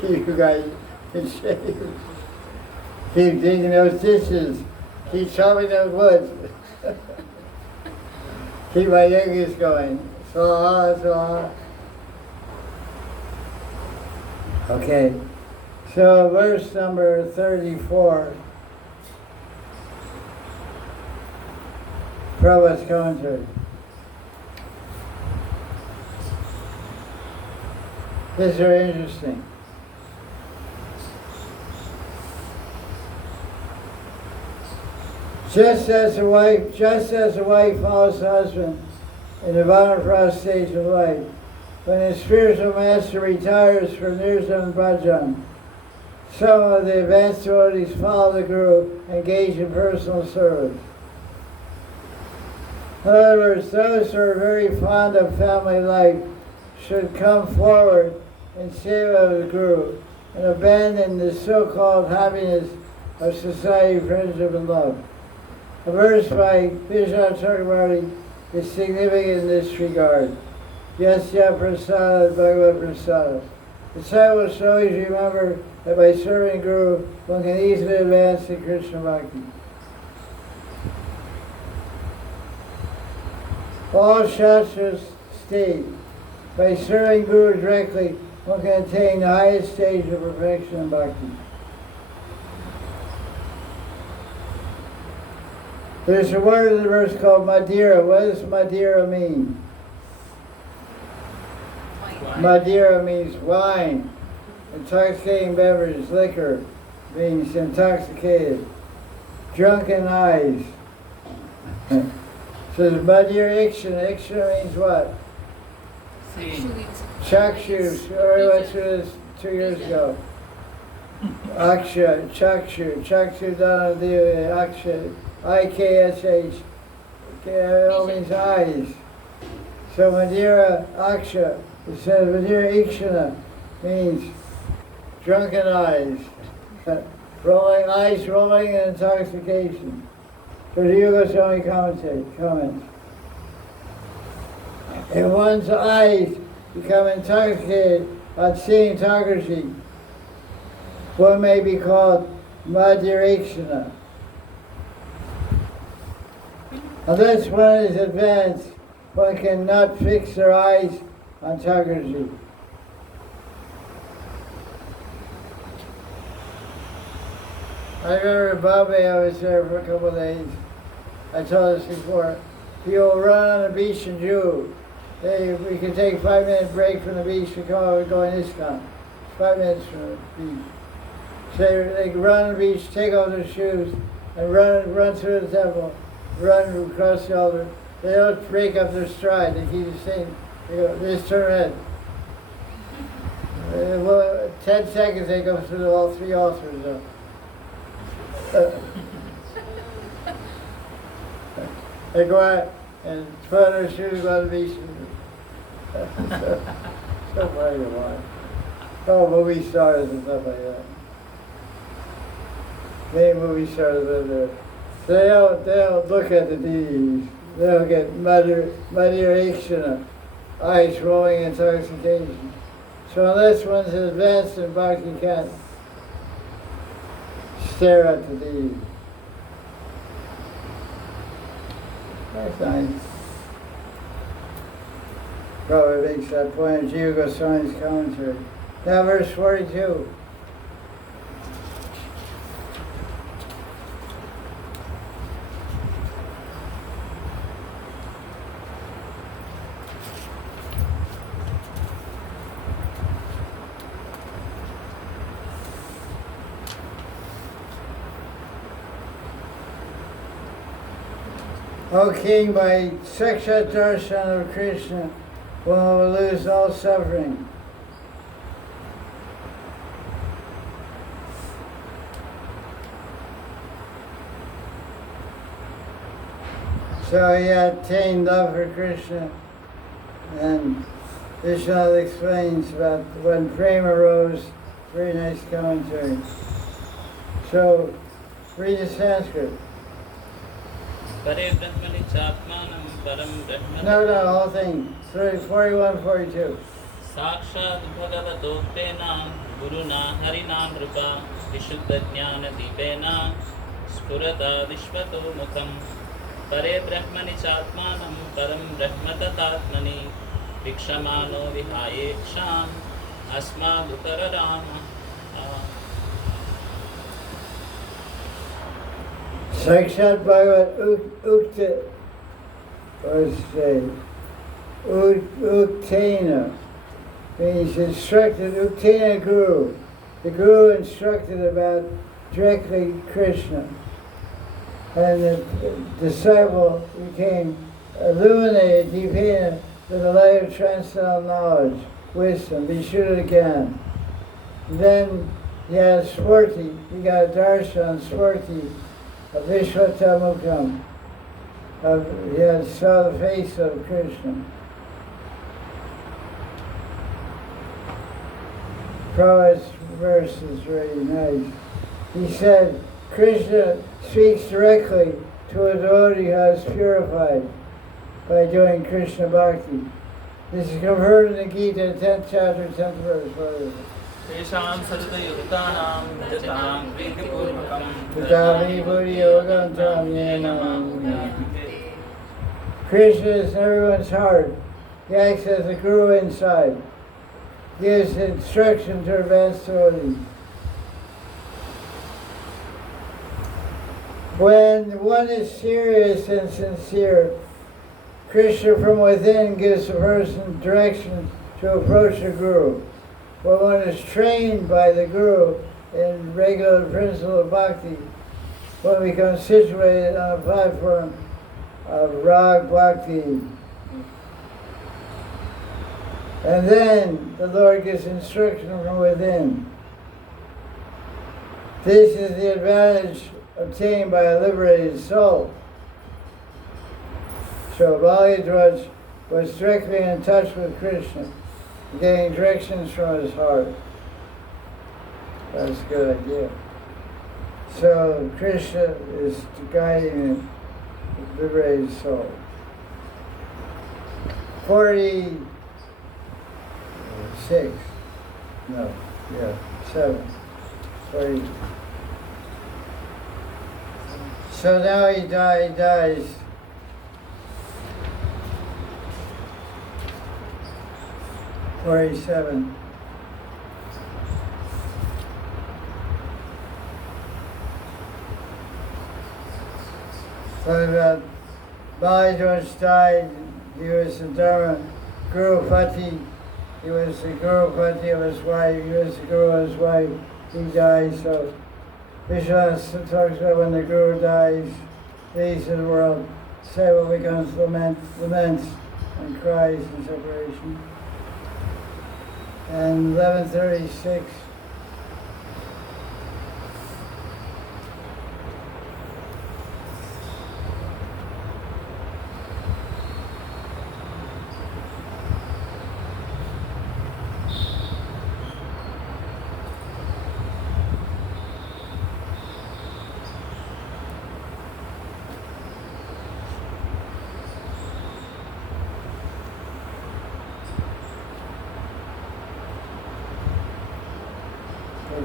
keep you guys in shape. Keep digging those ditches. Keep chopping those woods. Keep my yogis going. Swaha. Okay, so verse number 34. Prabhupada's commentary. This is very interesting. Just as a wife follows the husband in the Vanapras stage of life, when the spiritual master retires from Nirsam and Bhajan, some of the advanced devotees follow the Guru, engage in personal service. In other words, those who are very fond of family life should come forward in seva of the Guru and abandon the so-called happiness of society, friendship, and love. A verse by Vishnu Chakravarti is significant in this regard. Yasya prasada bhagavad prasada. The disciple should always remember that by serving Guru, one can easily advance in Krishna Bhakti. All Shastras state, by serving Guru directly, one can attain the highest stage of perfection in Bhakti. There's a word in the verse called Madhira. What does Madhira mean? Wine. Madhira means wine. Intoxicating beverage, liquor, means intoxicated. Drunken eyes. So there's Madhira Ikshana. Ikshana means what? Actually, Chakshu. We already went through this 2 years ago. Aksha, Chakshu Dhanadeva, Aksha. IKSH, it all means eyes. So Madhira Aksha, it says Madhira Ikshana means drunken eyes, eyes rolling in intoxication. So the Yoga Swami comments. If one's eyes become intoxicated on seeing Thakurji, one may be called Madhirakshana. Unless one is advanced, one cannot fix their eyes on Thakurji. I remember in Bombay, I was there for a couple of days. I told this before. People run on the beach in Jew. We can take a 5-minute break from the beach to go in ISKCON. 5 minutes from the beach. So they run on the beach, take off their shoes, and run through the temple, run across the altar. They don't break up their stride. They keep the same. They go, they just turn ahead. 10 seconds they go through all 3 altars. They go out and put on their shoes, go on the beach. So funny to watch. Oh, movie stars and stuff like that. Many movie stars live there. They don't look at the deities. They don't get Madhirakshana, eyes rolling intoxication. So unless one's advanced in bhakti, you can't stare at the deity. That's nice. Prabhupada makes that point in Jiva Goswami's commentary. Now verse 42. O King, by Sakshat Darshan of Krishna, one will lose all suffering. So he attained love for Krishna, and Vishnu explains about when prema arose. Very nice commentary. So, read the Sanskrit. Pare Brahmani Chapmanam Param Brahmana. No, the whole thing. 41, 42. Sakshat Bhagavatoktena Guruna Harina Nrupa Vishuddha Jnana Dipena Spurata Vishvato Mukham Pare Brahmani Chapmanam Param Brahmatatatmani Vikshamano Vihayeksham Asma Utararama. Sakshat Bhagavat Ukta, or say, Uktena, means instructed, Uktena Guru. The Guru instructed about directly Krishna. And the disciple became illuminated, Dipena, with the light of transcendental knowledge, wisdom, Vishuddha again. Then he had Swarti, he got a darshan, Swarti, of Vishvatamukam. He had saw the face of Krishna. Prabhupada's verse is very nice. He said, Krishna speaks directly to a devotee who has purified by doing Krishna Bhakti. This is confirmed in the Gita, 10th chapter, 10th verse. Tesham Sarvayutanam Jatam Vidipurvakam Tatami Buddhi Yogam Tam Yenam. Krishna is in everyone's heart. He acts as a guru inside. Gives instruction to advanced devotees. When one is serious and sincere, Krishna from within gives a person direction to approach the Guru. When one is trained by the Guru in regular principle of bhakti, one becomes situated on a platform of rag bhakti. And then the Lord gives instruction from within. This is the advantage obtained by a liberated soul. So Bhagavad was directly in touch with Krishna, getting directions from his heart. That's a good idea. So Krishna is guiding the liberated soul. 7. 40. So now he dies. "47. Talking about Maharaj died. He was the Dharma Guru Pati. He was the Guru Pati of his wife. He was the Guru of his wife. He died. So Vishnu talks about when the Guru dies, these of the world say what becomes laments and cries in separation. And 11:36.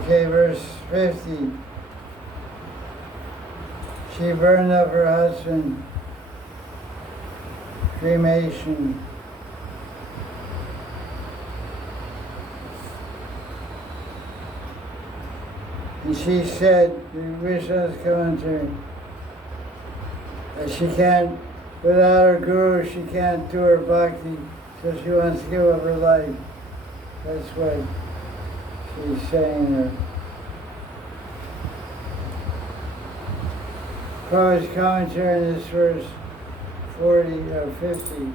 Okay, verse 50. She burned up her husband, cremation. And she said, Vishnu's commentary, that she can't, without her guru, she can't do her bhakti, so she wants to give up her life. That's what she's saying there. Prabhupada's commentary in this verse 40 or 50.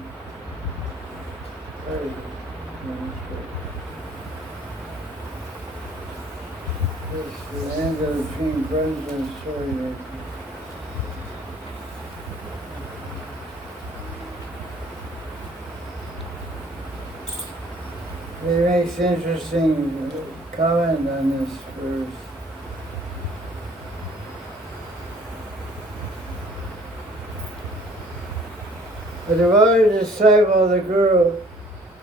This is the end of the Between Friends story right there. He makes an interesting comment on this verse. A devoted disciple of the Guru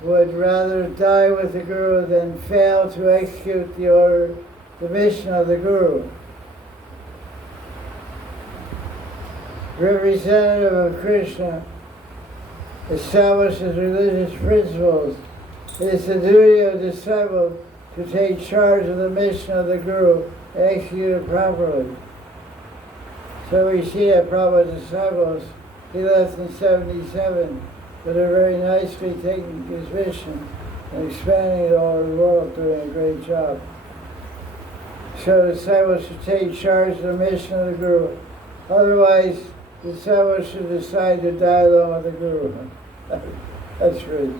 would rather die with the Guru than fail to execute the order, the mission of the Guru. Representative of Krishna establishes religious principles. It is the duty of the disciple to take charge of the mission of the Guru and execute it properly. So we see that Prabhupada's disciples, he left in 77, but they're very nicely taking his mission and expanding it all over the world, doing a great job. So the disciples should take charge of the mission of the Guru. Otherwise, the disciples should decide to die along with the Guru. That's really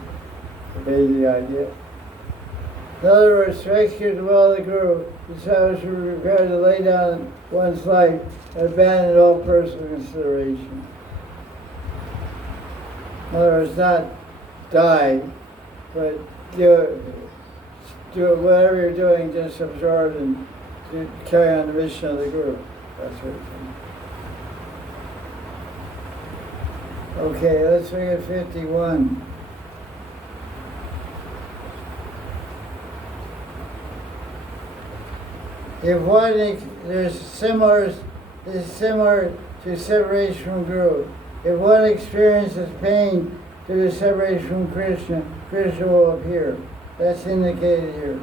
amazing idea. In other words, to execute the will of the Guru, the disciples should be prepared to lay down one's life and abandon all personal consideration. In other words, not die, but do whatever you're doing, just absorb and carry on the mission of the Guru. That's what it's saying. Okay, let's look at 51. If one this is similar to separation from Guru. If one experiences pain due to separation from Krishna, Krishna will appear. That's indicated here.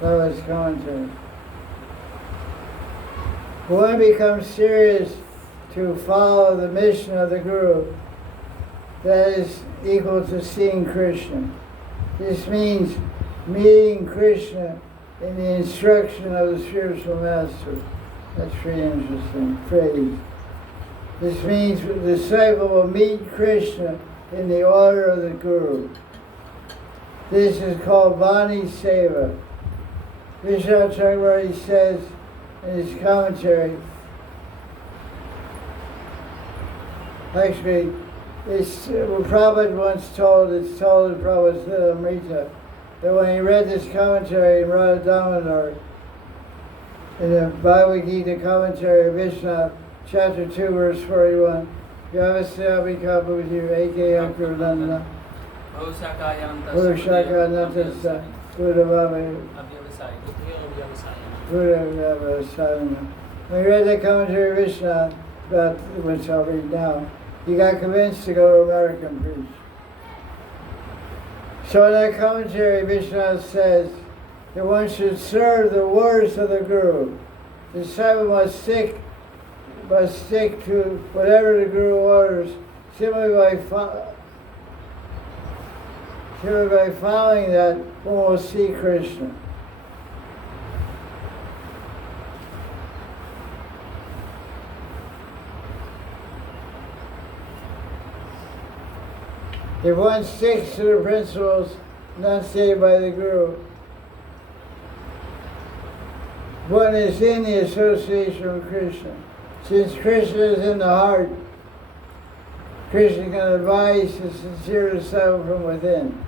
Prabhupada's commentary. One becomes serious to follow the mission of the Guru. That is equal to seeing Krishna. This means meeting Krishna in the instruction of the spiritual master. That's a pretty interesting phrase. This means the disciple will meet Krishna in the order of the Guru. This is called Vani Seva. Vishnu Chakravarti says in his commentary, actually, Prabhupada once told, it's told in Prabhupada's Amrita, that when he read this commentary in Radha Damodar, in the Bhagavad Gita commentary of Vishnu, chapter 2, verse 41, Yavasya Kapuji Eke Akurandana, Purushaka Buddha Vyavasayana. When he read that commentary of Vishnu, about which I'll read now, he got convinced to go to America and preach. So in that commentary, Vishnu says that one should serve the words of the Guru. The disciple must stick to whatever the Guru orders, simply by following that, one will see Krishna. If one sticks to the principles not stated by the Guru, one is in the association with Krishna. Since Krishna is in the heart, Krishna can advise the sincere disciple from within.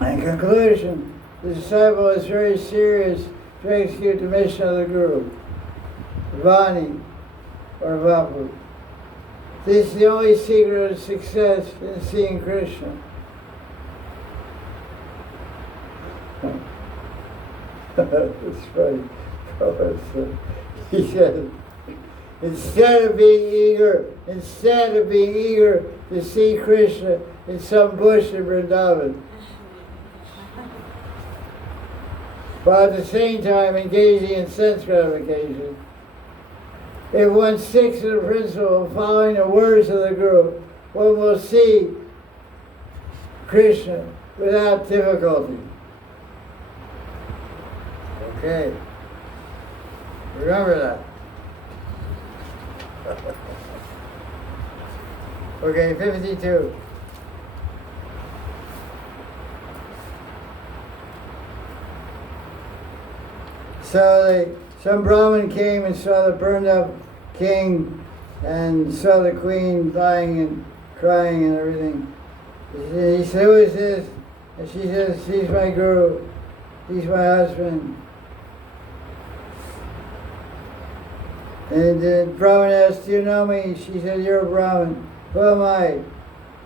In conclusion, the disciple is very serious to execute the mission of the Guru, Vani or Vapu. This is the only secret of success in seeing Krishna. That's funny. He said, instead of being eager to see Krishna in some bush in Vrindavan, while at the same time engaging in sense gratification, if one sticks to the principle of following the words of the Guru, one will see Krishna without difficulty. Okay. Remember that. Okay, 52. So some Brahmin came and saw the burned up king and saw the queen dying and crying and everything. He said, who is this? And she says, he's my guru. He's my husband. And the Brahmin asked, do you know me? She said, you're a Brahmin. Who am I?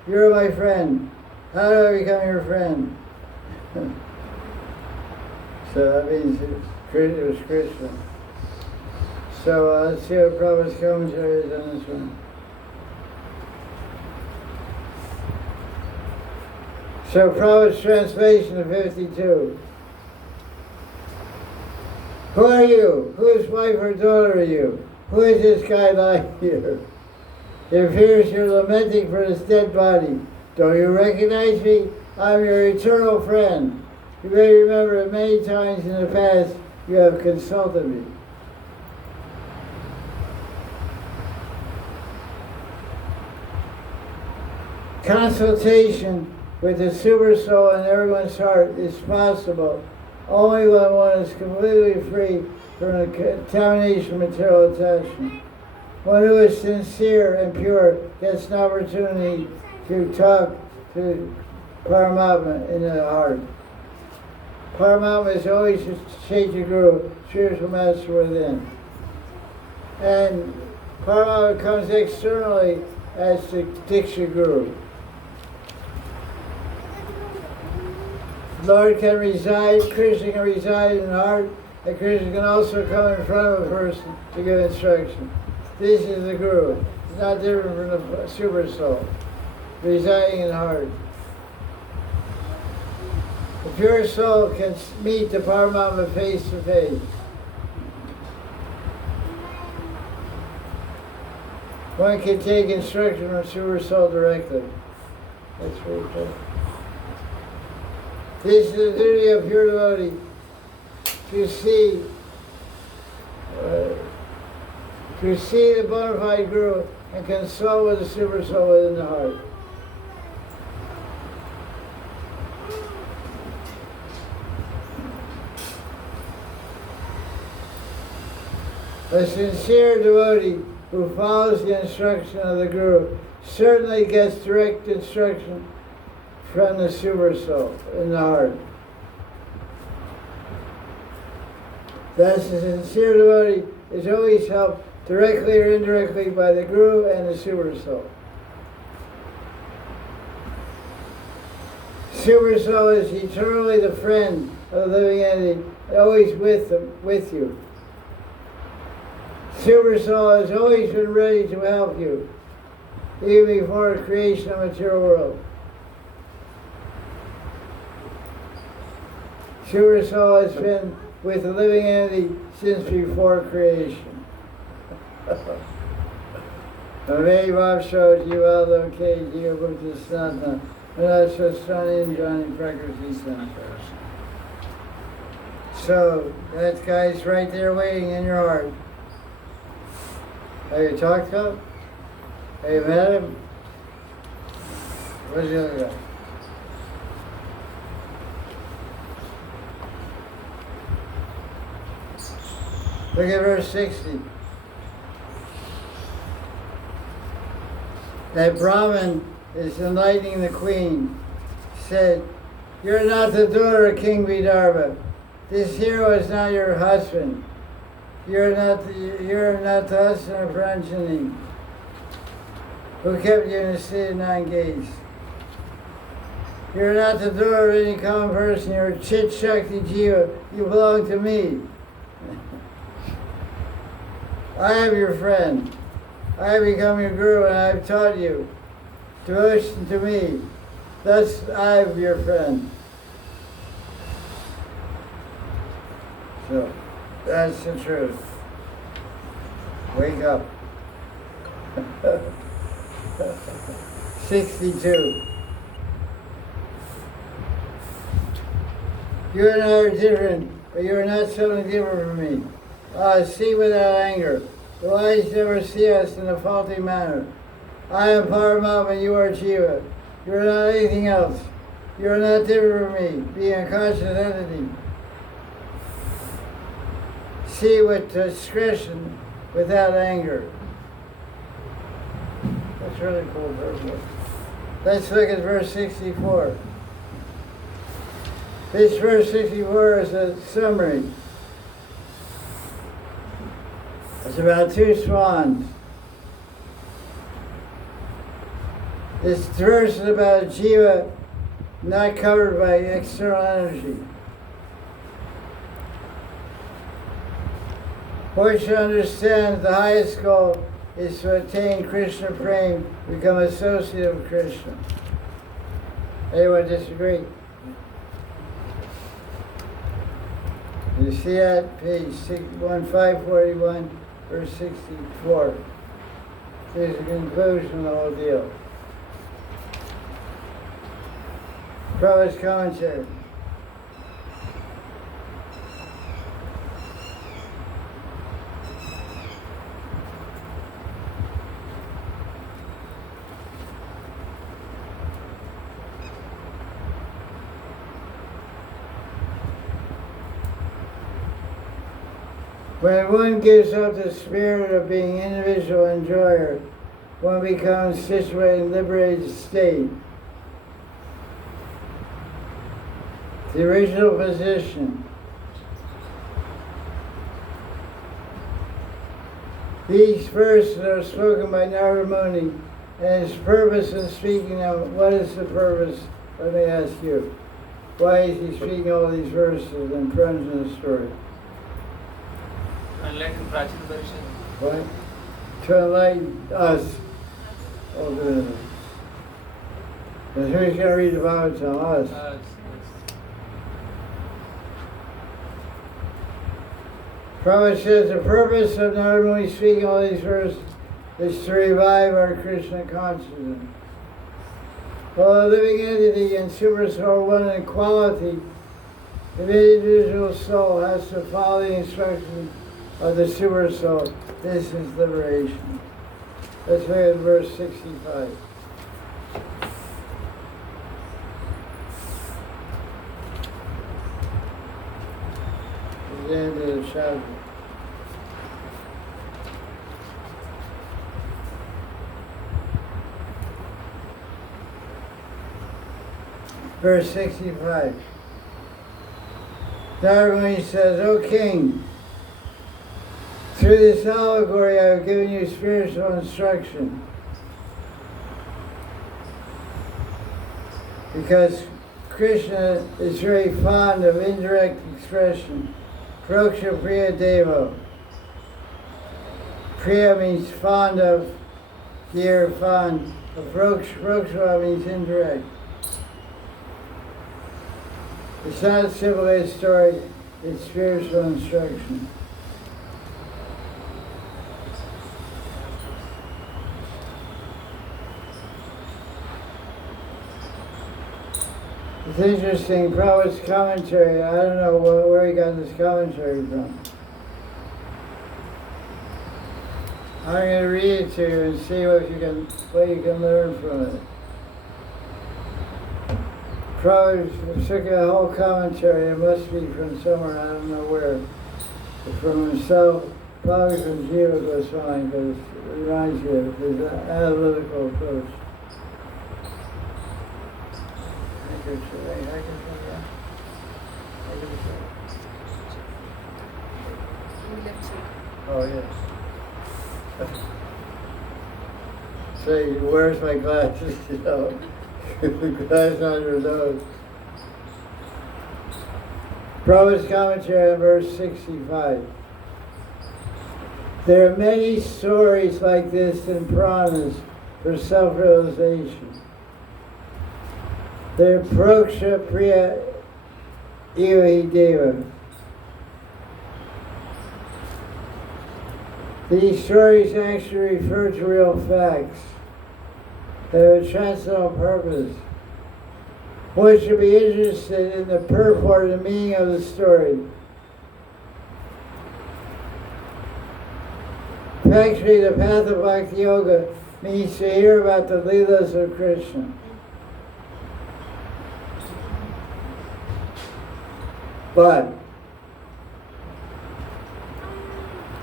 You're my friend. How do I become your friend? So that means it was Krishna. So let's see what Prabhupada's commentary is on this one. So Prabhupada's translation of 52. Who are you? Whose wife or daughter are you? Who is this guy lying here? It appears you're lamenting for his dead body. Don't you recognize me? I'm your eternal friend. You may remember that many times in the past you have consulted me. Consultation with the super soul in everyone's heart is possible only when one is completely free from the contamination of material attachment. One who is sincere and pure gets an opportunity to talk to Paramatma in the heart. Paramatma is always a Chaitya Guru, spiritual master within. And Paramatma comes externally as the Diksha Guru. Lord can reside, Krishna can reside in the heart, and Krishna can also come in front of a person to give instruction. This is the Guru. It's not different from the Super Soul, residing in the heart. The pure soul can meet the Paramatma face to face. One can take instruction from Super Soul directly. That's very true. This is the duty of pure devotee, to see the bona fide Guru and consult with the Super Soul within the heart. A sincere devotee who follows the instruction of the Guru certainly gets direct instruction from the Supersoul in the heart. Thus, a sincere devotee is always helped directly or indirectly by the Guru and the Supersoul. Supersoul is eternally the friend of the living entity, always with you. Supersoul has always been ready to help you, even before the creation of the material world. Supersoul has been with the living entity since before creation. Ave Vapsho Jiva Ke Jiva Bhutta Snatna Manasa Sani Johnny Prakriti Sana. So that guy's right there waiting in your heart. Have you talked to him? Have you met him? Where's the other guy? Look at verse 60. That Brahmin is enlightening the queen, said, "You're not the daughter of King Vidarbha. This hero is not your husband. You're not the husband of Pranjani, who kept you in the city of 9 gates. You're not the daughter of any common person. You're Chit Shakti Jiva. You belong to me. I am your friend. I have become your guru and I have taught you devotion to me. Thus I am your friend." So that's the truth. Wake up. 62. You and I are different, but you are not something different from me. See without anger. The eyes never see us in a faulty manner. I am Paramatma, you are Jiva. You are not anything else. You are not different from me, being a conscious entity. See with discretion, without anger. That's really cool verse. Let's look at verse 64. This verse 64 is a summary. It's about 2 swans. This verse is about a jiva not covered by external energy. What you understand, the highest goal is to attain Krishna Prem, become associate of Krishna. Anyone disagree? You see that? Page 541, verse 64. There's a conclusion of the whole deal. Prabhupada's commentary. When one gives up the spirit of being individual enjoyer, one becomes situated in liberated state. The original position. These verses are spoken by Narada Muni, and his purpose in speaking them. What is the purpose? Let me ask you. Why is he speaking all these verses and Pranjana's story? Enlighten Prachina Darshan. What? To enlighten us. Oh, goodness. And who's going to read the Bhagavatam? Us. Yes. Prabhupada says the purpose of Narada Muni speaking all these verses is to revive our Krishna consciousness. While a living entity and super soul are one in quality, the individual soul has to follow the instructions of the super soul. This is liberation. Let's look at verse 65. The end of the chapter. verse 65. Narada says, O king, through this allegory I have given you spiritual instruction. Because Krishna is very fond of indirect expression. Proksha Priya Deva. Priya means fond of, dear, fond. Proksha means indirect. It's not simply a story, it's spiritual instruction. It's interesting, Prabhupada's commentary, I don't know where he got this commentary from. I'm going to read it to you and see what you can learn from it. Prabhupada took a whole commentary, it must be from somewhere, I don't know where. From himself, probably from Jiva Goswami, because it reminds you of his analytical approach. Oh, yes. Say, where's my glasses? You know, the glass on your nose. Prabhupada's commentary on verse 65. There are many stories like this in Puranas for self-realization. They're Proksha Priya Ivahi Deva. These stories actually refer to real facts. They have a transcendental purpose. One should be interested in the purport and meaning of the story. Actually, the path of Bhakti Yoga means to hear about the Leelas of Krishna. But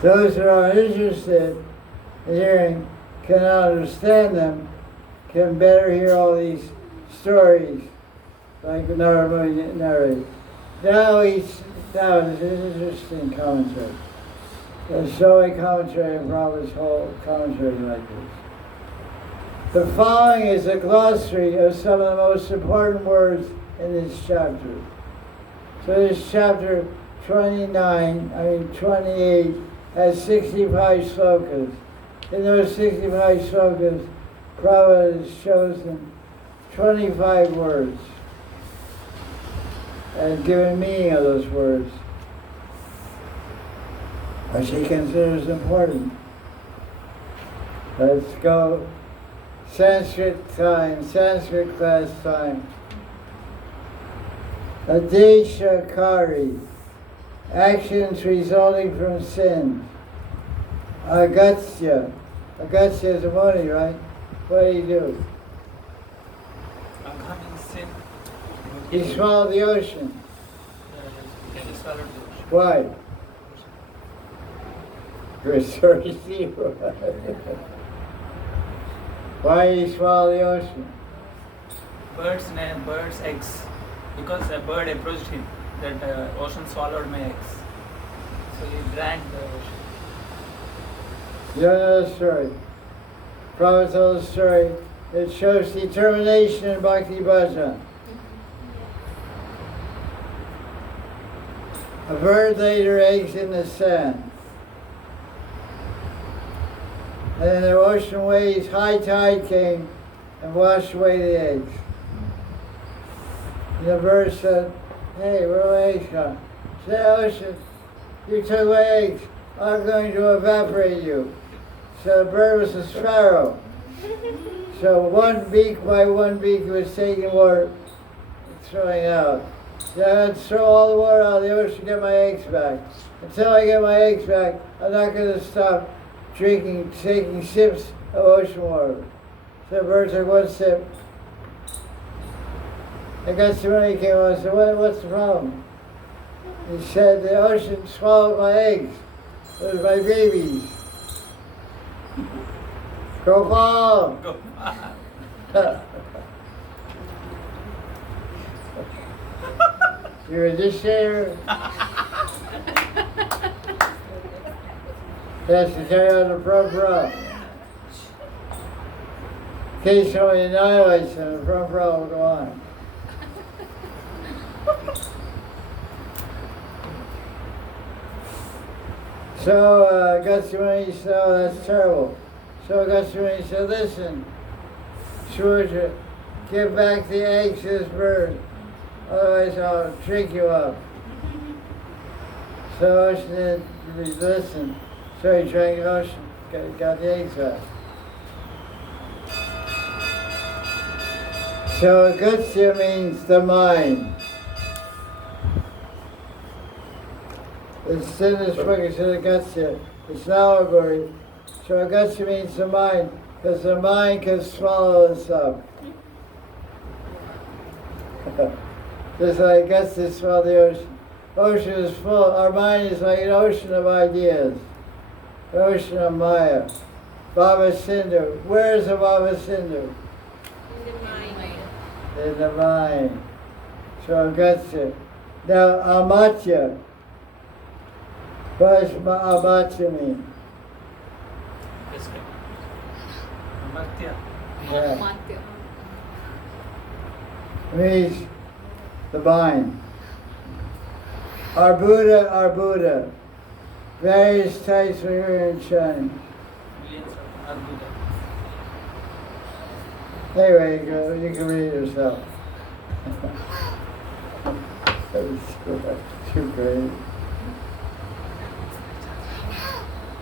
those who are interested in hearing, cannot understand them, can better hear all these stories, like Narada narrated. Now it's an interesting commentary. There's so many commentary in Prabhupada's whole commentary like this. The following is a glossary of some of the most important words in this chapter. So this chapter 28 has 65 slokas. In those 65 slokas, Prabhupada has chosen 25 words and given meaning of those words, which he considers important. Let's go. Sanskrit class time. Adeshakari, actions resulting from sin. Agatsya is a money, right? What do you do? Sin. You swallow the ocean. He swallowed the ocean. Why? Sorry, why do you swallow the ocean? Bird's eggs. Because a bird approached him, that ocean swallowed my eggs. So he drank the ocean. You don't know the story. Prabhupada told the story. It shows determination in Bhakti Bhajan. A bird laid her eggs in the sand. And in the ocean waves, high tide came and washed away the eggs. And the bird said, hey, where are my eggs gone? She said, ocean, you took my eggs. I'm going to evaporate you. So the bird was a sparrow. So one beak by one beak was taking water and throwing out. So I had to throw all the water out of the ocean to get my eggs back. Until I get my eggs back, I'm not going to stop taking sips of ocean water. So the bird took one sip. I got so many came on and said, what's the problem? He said, the ocean swallowed my eggs. Those are my babies. Gopal! You're a dictator. That's to carry out the proper. In case somebody annihilates them, the proper will go on. So Gotsamuni said, oh, that's terrible. So Gotsamuni said, listen, Surya, give back the eggs to this bird, otherwise I'll drink you up. So Ocean did listen. So he drank Ocean, got the eggs back. So Gutsya means the mind. It's in this book, it's in the Gutsya. It's an allegory. So Gutsya means the mind, because the mind can swallow itself. Just like Gutsya swallow the ocean. Ocean is full, our mind is like an ocean of ideas. An ocean of Maya. Baba Sindhu. Where is the Baba Sindhu? In the mind. In the mind. So Gutsya. Now Amatya. What does Amatya mean? Amartya. Yeah. Matya. It means the mind. Our Buddha. Various types of here in China. Millions of Arbuda. Anyway, you can read it yourself. That was too great.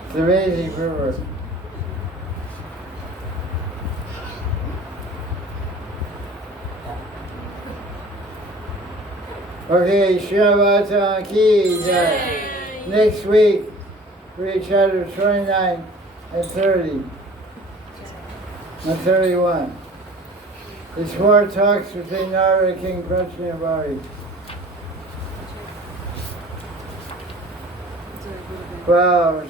It's amazing river. Okay, Srimad Bhagavatam ki jai. Next week, read chapter 29 and 30 and 31. It's more talks between Narada, King Prachna, and Babaji. Wow,